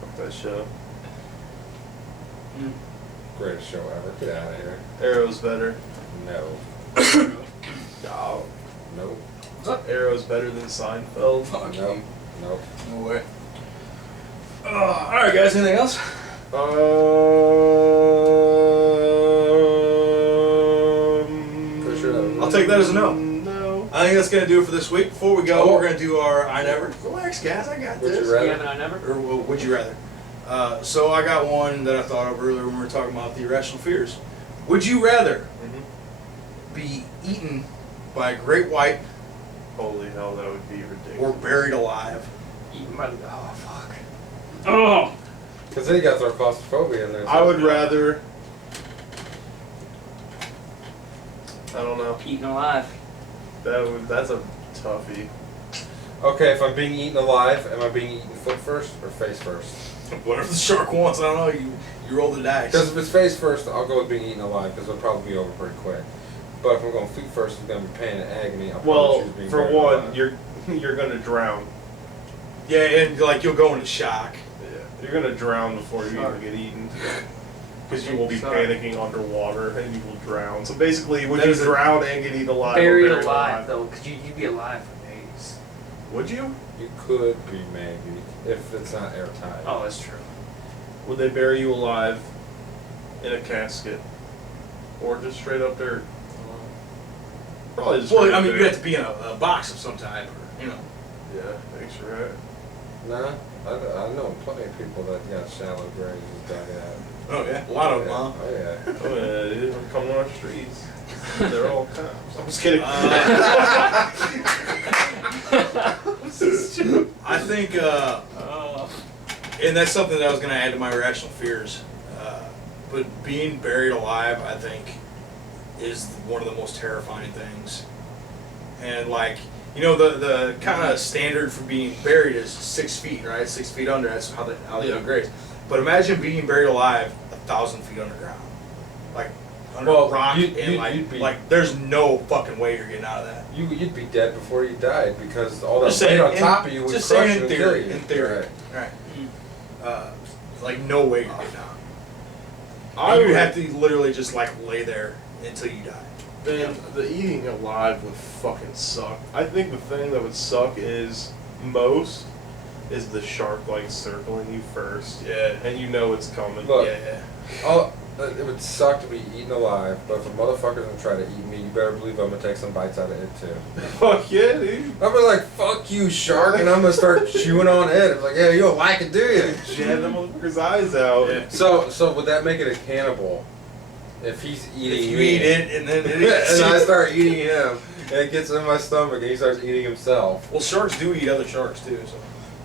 Fuck that show. Greatest show ever. Get out of here. Arrow's better. No. No. Nope. Arrow's better than Seinfeld. Fuck Nope. you. Nope. No way. Alright, guys, anything else? For sure. I'll take that as a no. No. I think that's going to do it for this week. Before we go, Oh. we're going to do our I Never. Relax, guys, I got Would this. you rather? Yeah, but I never. Or would you rather? So I got one that I thought of earlier when we were talking about the irrational fears. Would you rather be eaten by a great white Holy hell, that would be ridiculous. or buried alive? Eaten by the. Oh fuck. Oh. Because then you got to throw claustrophobia in there. I would rather. I don't know. Eaten alive. That's a toughie. Okay, if I'm being eaten alive, am I being eaten foot first or face first? Whatever the shark wants, I don't know. You roll the dice. Because if it's face first, I'll go with being eaten alive because it'll probably be over pretty quick. But if I'm going feet first, it's going to be pain and agony. I'll probably Well, choose being for buried one, alive. you're gonna drown. Yeah, and like you'll go into shock. Yeah. You're gonna drown before you even get eaten. Because you will be Sorry. panicking underwater and you will drown. So basically, would That you is a- drown and get eaten alive? or Buried alive though, because you'd be alive for days. Would you? You could be maybe if it's not airtight. Oh, that's true. Would they bury you alive in a casket, or just straight up dirt? Probably just. Well, straight I up mean, you dirt. have to be in a box of some type, or, you know. Yeah, makes you right. Nah, I know plenty of people that got shallow graves dug out. Oh yeah, a lot of them, huh? Oh yeah. Oh yeah, they don't come on our streets. They're all cops. I'm just kidding. I think, and that's something that I was going to add to my irrational fears. But being buried alive, I think, is one of the most terrifying things. And like, you know, the kind of standard for being buried is 6 feet, right? 6 feet under. That's how they do graves. But imagine being buried alive 1,000 feet underground, like under Well, rock, you'd and be- like there's no fucking way you're getting out of that. You'd be dead before you died because all that Just weight saying, on in- top of you would just crush saying you in and kill theory, you. in theory. Right. Right. Like no way you're getting out. I You would have to literally just like lay there until you die. Man, the eating alive would fucking suck. I think the thing that would suck is the shark like circling you first, Yeah. and you know it's coming. Look. Yeah. Oh, it would suck to be eaten alive, but if a motherfucker's gonna try to eat me, you better believe I'm gonna take some bites out of it too. Fuck yeah, dude. I'm gonna like, fuck you, shark, and I'm gonna start chewing on it. It's like, yeah, you don't like it, do you? Jab the motherfucker's eyes out. Yeah. So would that make it a cannibal? If he's eating If you me, eat it and then and I start eating him, and it gets in my stomach, and he starts eating himself. Well, sharks do eat other sharks too. So.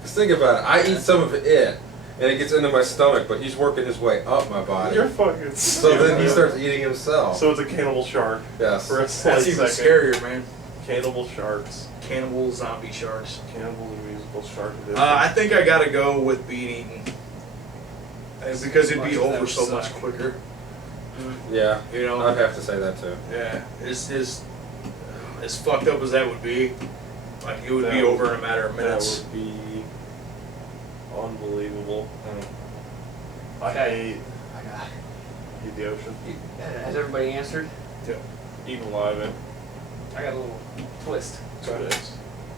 Just think about it. I eat some of it, and it gets into my stomach, but he's working his way up my body. You're fucking. So then he starts eating himself. So it's a cannibal shark. Yes. For a slight That's even second. scarier, man. Cannibal sharks. Cannibal zombie sharks. Cannibal the musical shark edition. I think I gotta go with being eaten. Because it'd be Much as that over would so suck. much quicker. Yeah. You know? I'd have to say that too. Yeah. It's as fucked up as that would be, like it would be over in a matter of minutes. That would be unbelievable. I Okay. hate the ocean. Has everybody answered? Eat alive it. I got a little twist. That's what it is.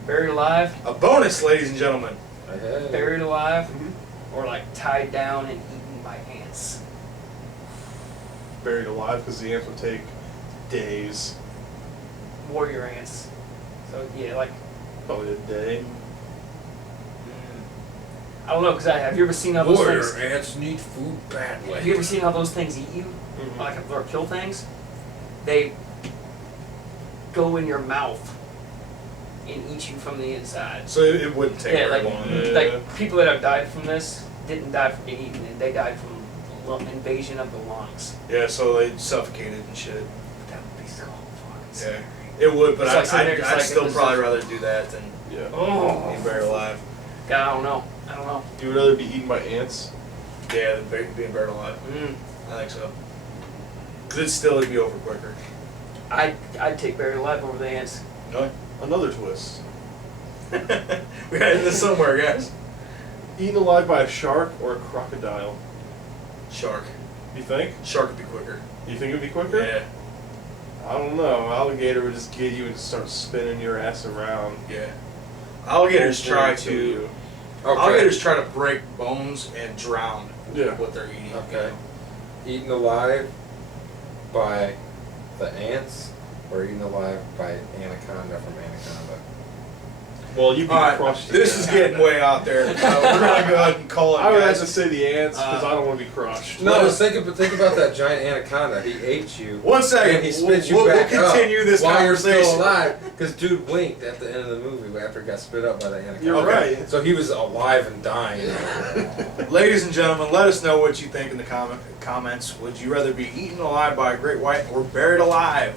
Buried alive, A bonus, ladies and gentlemen. buried alive, Mhm. or like tied down and eaten by ants. Buried alive because the ants would take days. Warrior ants. So yeah, like Probably a day. I don't know, because have you ever seen how those things? ants need food badly. Have you ever seen how those things eat you? Mhm. Like or kill things? They go in your mouth and eat you from the inside. So it wouldn't take Yeah, very like long. Yeah. like people that have died from this didn't die from being eaten, and they died from invasion of the lungs. Yeah, so they suffocated and shit. That would be so fucking Yeah, scary. it would, but It's like sitting there I'd just like still it was probably just- rather do that than Yeah. Oh, being buried alive. God, I don't know. I don't know. You would rather be eaten by ants? Yeah, than being buried alive. I think so. Because it'd be over quicker. I'd take buried alive over the ants. No? Another twist. We got into this somewhere, guys. Eaten alive by a shark or a crocodile? Shark. You think? Shark would be quicker. You think it'd be quicker? Yeah, I don't know. Alligator would just get you and start spinning your ass around. yeah. Alligators Hopefully try kill to. you. Okay. Alligators try to break bones and drown Yeah. what they're eating. Okay. Eaten alive by the ants or eaten alive by anaconda from Anaconda? Well, you'd be All right, crushed. this to is death. getting way out there. We're gonna go ahead and call it. I would have guys. to say the ants because Uh, I don't want to be crushed. No, just think about that giant anaconda. He ate you. One second. And he spits you we'll back We'll continue up this while conversation. you're still alive. Because dude winked at the end of the movie after he got spit up by the anaconda. You're Okay. right. So he was alive and dying. Ladies and gentlemen, let us know what you think in the comments. Would you rather be eaten alive by a great white or buried alive?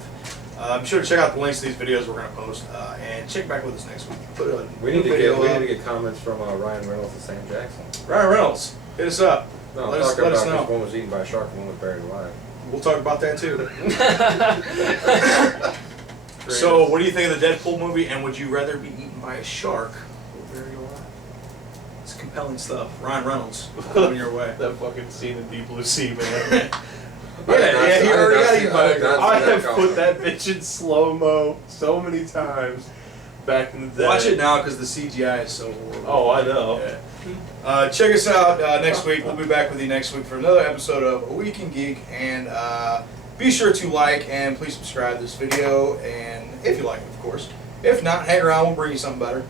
Be sure to check out the links to these videos we're going to post, and check back with us next week. Put a We need to video get up. comments from Ryan Reynolds and Sam Jackson. Ryan Reynolds, hit us up. No, Let I'm us- talking let us about know. this one was eaten by a shark and one was buried alive. We'll talk about that too. So, what do you think of the Deadpool movie? And would you rather be eaten by a shark or buried alive? It's compelling stuff. Ryan Reynolds, coming your way. That fucking scene in Deep Blue Sea, man. Yeah, he already got eaten by a shark. I have put that bitch in slow mo so many times back in the day. Watch it now because the CGI is so horrible. Oh, I know. Yeah. Check us out next week. We'll be back with you next week for another episode of A Week in Geek. And be sure to like and please subscribe to this video. And if you like it, of course. If not, hang around. We'll bring you something better.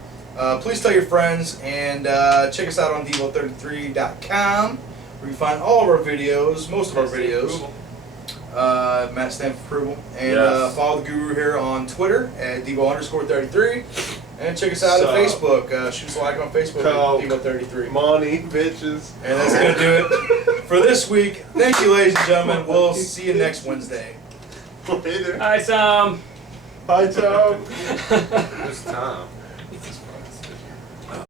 Please tell your friends and check us out on Devo33.com where you find all of our videos, most of our videos. Matt stamp of approval. And Yes. follow the Guru here on Twitter at Devo_33. And check us out So- on Facebook. Shoot us a like on Facebook Coke. at Devo33. Money, bitches. And that's going to do it for this week. Thank you, ladies and gentlemen. We'll see you next Wednesday. Later. Hi, Sam. Hi, Tom. Who's Tom?